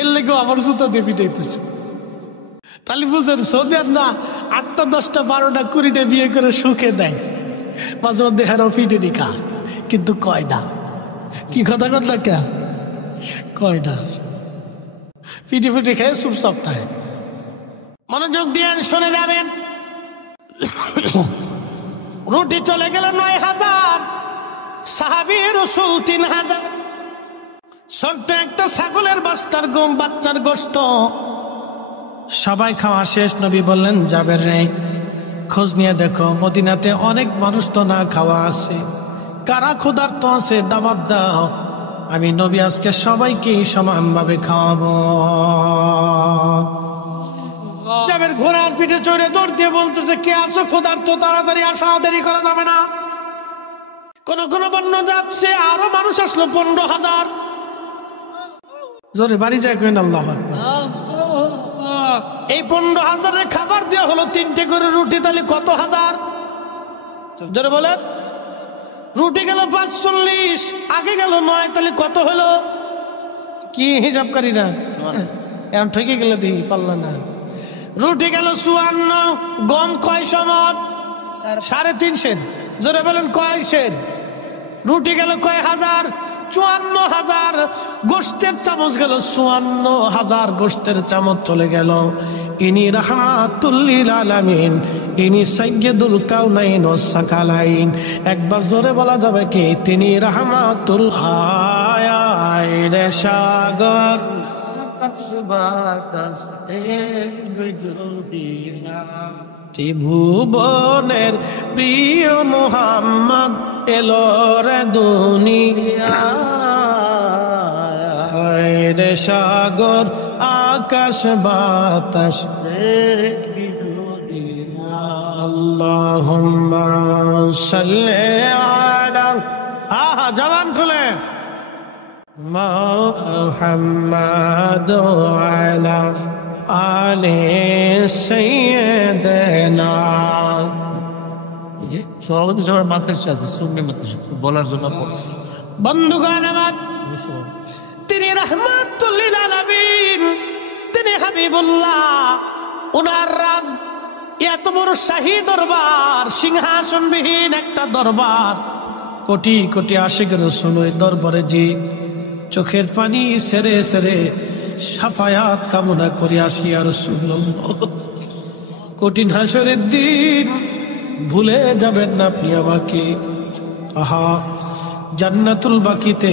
এর লেগেও আমার জুতা দিয়ে ফিটাইতেছে। তাহলে বুঝেন সৌদিয়ান না 8টা 10টা 12টা 20টা বিয়ে করে সুখে দেয়, মাঝে মধ্যে হেরাও ফিটে নি খা, কিন্তু কয় না। কি কথা কর না কে কয় না, ফিটে ফিটে খেয়ে চুপচাপ থাকে। মনোযোগ দিয়ে শুনে যাবেন। রুটি চলে গেল 9,000, সাহাবী রাসূল 3,000, ছোট্ট একটা ছাগলের বাচ্চার গোশত সবাই খাওয়া শেষ। নবী বললেন, জাবের রে, খোঁজ নিয়ে দেখো মদিনাতে অনেক মানুষ তো না খাওয়া আছে, কারা ক্ষুধার্ত আছে দাওয়াত দাও, আমি নবী আজকে সবাইকে সমানভাবে খাওয়াবো। জাবের ঘোড়ার পিঠে চড়ে দৌড় দিয়ে বলতেছে, কে আছো ক্ষুধার্ত, তাড়াতাড়ি আসো, দেরি করা যাবে না। কোন কোন বন্য যাচ্ছে আরো মানুষ আসলো 15,000। জোরে বাড়ি যায় কেন আল্লাহু আকবার। এই 15,000 খাবার দেওয়া হলো 3টে করে রুটি, তাহলে কত হাজার? জোরে বলেন। রুটি গেল 45, আগে গেল 9, তাহলে কত হলো? কি হিসাবকারীরা এখন ঠকে গেলে দিই পারল না। রুটি গেল 54, গম কয় সমর? 3.5 জোরে বলেন কয় সের? রুটি গেল কয় হাজার? 54,000। গোশতের চামচ গেল 54,000, গোশতের চামচ চলে গেল। ইনি রাহমাতুল লিল আলামিন, ইনি সাইয়্যিদুল কাউনাইন ওয়াস সাকালাইন। একবার জোরে বলা যাবে কি? তিনি রাহমাতুল হায়ায় সাগর ত্রিভুবনের প্রিয় মুহাম্মদ এলো রে দুনিয়ায় রে সাগর আকাশ বাতাস আল্লাহুম্মা সাল্লি আলা জবান খুলে মুহাম্মাদ আলা আলে সাইয়্যিদিনা। সভাপতি সবার মাদ্রাসা আছে, সুন্নি মাদ্রাসা বলার জন্য বন্ধুগণ আমার, তিনি রাহমাতুল লিল আলামিন, তিনি হাবিবুল্লাহ। ওনার রাজ এত বড় শাহী দরবার, সিংহাসনবিহীন একটা দরবার, কোটি কোটি আশিক রাসূল ওই দরবারে যে চোখের পানি সেরে সেরে সাফায়াত কামনা করে আসি। আর রাসূলুল্লাহ, কঠিন হাসরের দিন ভুলে যাবেন না আপনি আমাকে। আহা, জান্নাতুল বাকিতে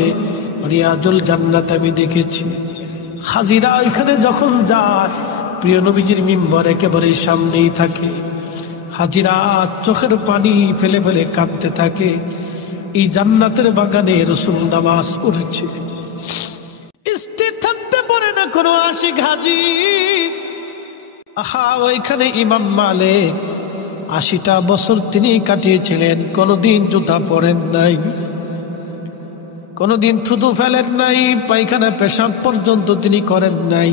রিয়াজুল জান্নাত আমি দেখেছি। হাজিরা ওইখানে যখন যায়, প্রিয় নবীজির মিম্বর একেবারে সামনেই থাকে। হাজিরা চোখের পানি ফেলে ফেলে কাঁদতে থাকে। এই জান্নাতের বাগানে রাসূল নামাজ পড়েছে, স্থির থাকতে পারে না কোনো আশিক হাজি। আহা, ওইখানে ইমাম মালিক 80টা বছর তিনি কাটিয়েছিলেন, কোনদিন জুতা পরেন নাই, কোনদিন থুতু ফেলেন নাই, পায়খানা পেশাব পর্যন্ত তিনি করেন নাই।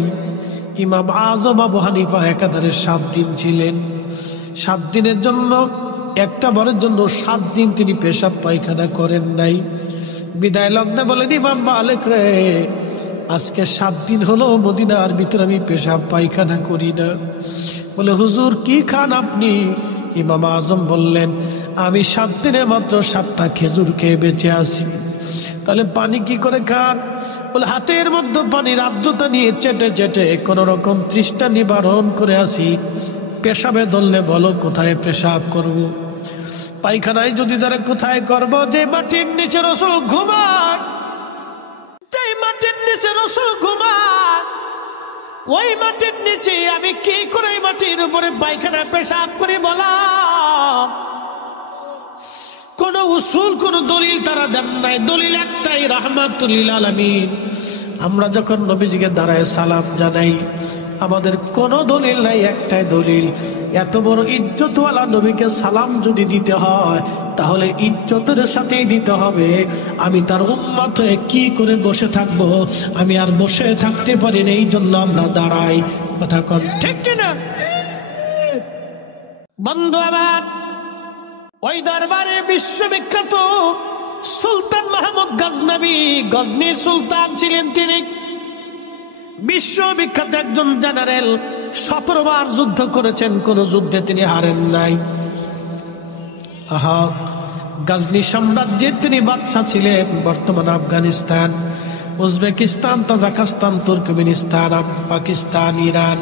ইমাম আজম আবু হানিফা একাধারে 7 দিন ছিলেন। 7 দিনের জন্য, একটা বারের জন্য 7 দিন তিনি পেশাব পায়খানা করেন নাই। বিদায় লগ্নে বলেন, ইমাম মালিক রে, আজকে 7 দিন হলো মদিনার ভিতরে আমি পেশাব পায়খানা করি না। বলে, হুজুর কি খান আপনি? ইমাম আজম বললেন, আমি 7 দিনে মাত্র 7টা খেজুর খেয়ে বেঁচে আছি। তাহলে পানি কি করে খান? বলে, হাতের মধ্যে পানির আর্দ্রতা নিয়ে চেটে চেটে কোন রকম তৃষ্ণা নিবারণ করে আসি। পেশাবে ধরলে বলো কোথায় পেশাব করব? পায়খানায় যদি তারা কোথায় করব? যে মাটির নিচে রাসূল ঘুমায়, যে মাটির নিচে রাসূল ঘুমায়, ওই মাটির নিচে আমি কি করে এই মাটির উপরে পায়খানা পেশাব করি? বলা কোন উসুল, কোন দলিল তারা দেন নাই। দলিল একটাই, রাহমাতুল লিল আলামিন। আমরা যখন নবীজিকে দাঁড়ায় সালাম জানাই, আমাদের কোনো দলিল নাই, একটাই দলিল। এত বড় ইজ্জতওয়ালা নবীকে সালাম যদি দিতে হয়, তাহলে ইজ্জতের সাথেই দিতে হবে। আমি তার উম্মত হয়ে কি করে বসে থাকব? আমি আর বসে থাকতে পারি না, এই জন্য আমরা দাঁড়াই। কথা কন ঠিক কিনা বন্ধু আমার? ওই দরবারে বিশ্ববিখ্যাত সুলতান মাহমুদ গজনবী, গজনীর সুলতান ছিলেন তিনি। বিশ্ববিখ্যাত একজন জেনারেল, 17 বার যুদ্ধ করেছেন, কোন যুদ্ধে তিনি হারেন নাই। আহা, গজনী সাম্রাজ্যের তিনি বাদশা ছিলেন। বর্তমান Afghanistan, Uzbekistan, Tajikistan, Turkmenistan, Pakistan, Iran,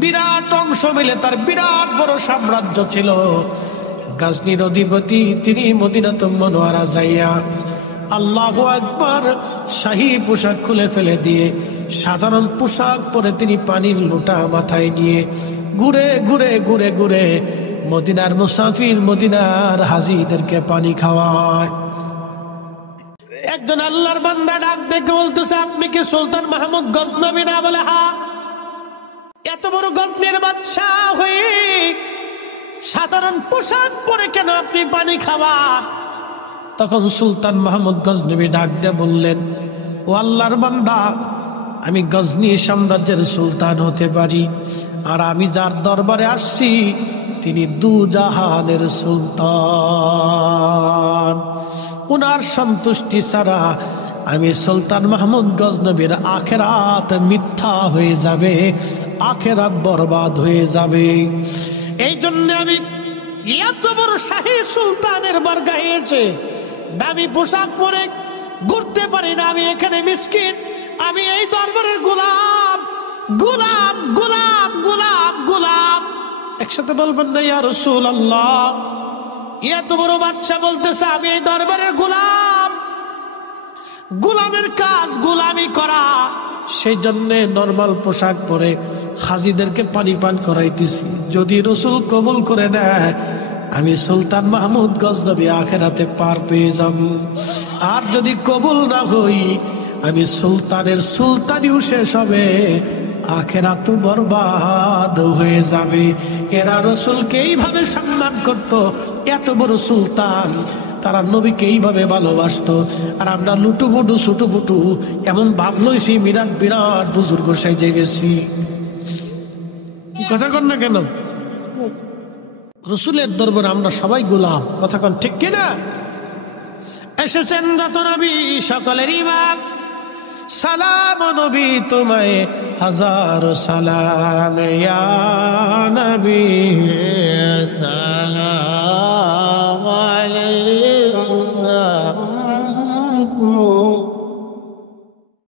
বিরাট অংশ মিলে তার বিরাট বড় সাম্রাজ্য ছিল। গজনীর অধিপতি তিনি মদিনাতুল মুনাওয়ারা যাইয়া আল্লাহু আকবার। শাহী পোশাক খুলে ফেলে দিয়ে সাধারণ পোশাক পরে তিনি পানির লোটা মাথায় নিয়ে ঘুরে ঘুরে ঘুরে ঘুরে মদিনার মুসাফির, মদিনার হাজীদেরকে পানি খাওয়ায়। একজন আল্লাহর বান্দা ডাক দেখে বলতেছে, আপনি কি সুলতান মাহমুদ গজনবী না? বলে হ্যাঁ। এত বড় গজনীর বাদশাহ হয়ে সাধারণ পোশাক পরে কেন আপনি পানি খাবার? তখন সুলতান মাহমুদ গজনবী ডাক দিয়ে বললেন, ও আল্লাহর বান্দা, আমি গজনী সাম্রাজ্যের সুলতান হতে পারি, আর আমি যার দরবারে আসছি তিনি দুজাহানের সুলতান। উনার সন্তুষ্টি ছাড়া আমি সুলতান মাহমুদ গজনবীর আখেরাত মিথ্যা হয়ে যাবে, আখেরাত বরবাদ হয়ে যাবে। এই জন্য আমি এত বড় শাহী সুলতানের বরগাহে এসে দামি পোশাক পরে ঘুরতে পারি না। আমি এখানে মিসকিন, আমি এই দরবারের গোলাম, গোলাম গোলাম গোলাম গোলাম। একসাথে বলবেন না ইয়া রাসূলুল্লাহ? এত বড় বাদশা বলতেছে আমি এই দরবারের গোলাম, গোলামের কাজ গোলামি করা। সেই জন্যে নরমাল পোশাক পরে হাজীদেরকে পানি পান করাইতেছি। যদি রসুল কবুল করে নেয়, আমি সুলতান মাহমুদ গজনবী আখেরাতে পার পেয়ে যাব। আর যদি কবুল না হই, আমি সুলতানের সুলতানিও শেষ হবে, আখেরাত বরবাদ হয়ে যাবে। এরা রসুলকে এইভাবে সম্মান করত, এত বড় সুলতান, তারা নবীকে এইভাবে ভালোবাসতো। আর আমরা লুটুপুটু ছুটুপুটু এমন ভাব লইছি, বিরাট বিরাট বুজুর্গ সাইজে গেছি। কথা কন না কেন? রসুলের দরবারে আমরা সবাই গোলাম। কথা কন ঠিক কিনা? এসেছেন রত নবী সকলের ইমাম, সালাম নবী তোমায় হাজার সালাম ইয়া নবী।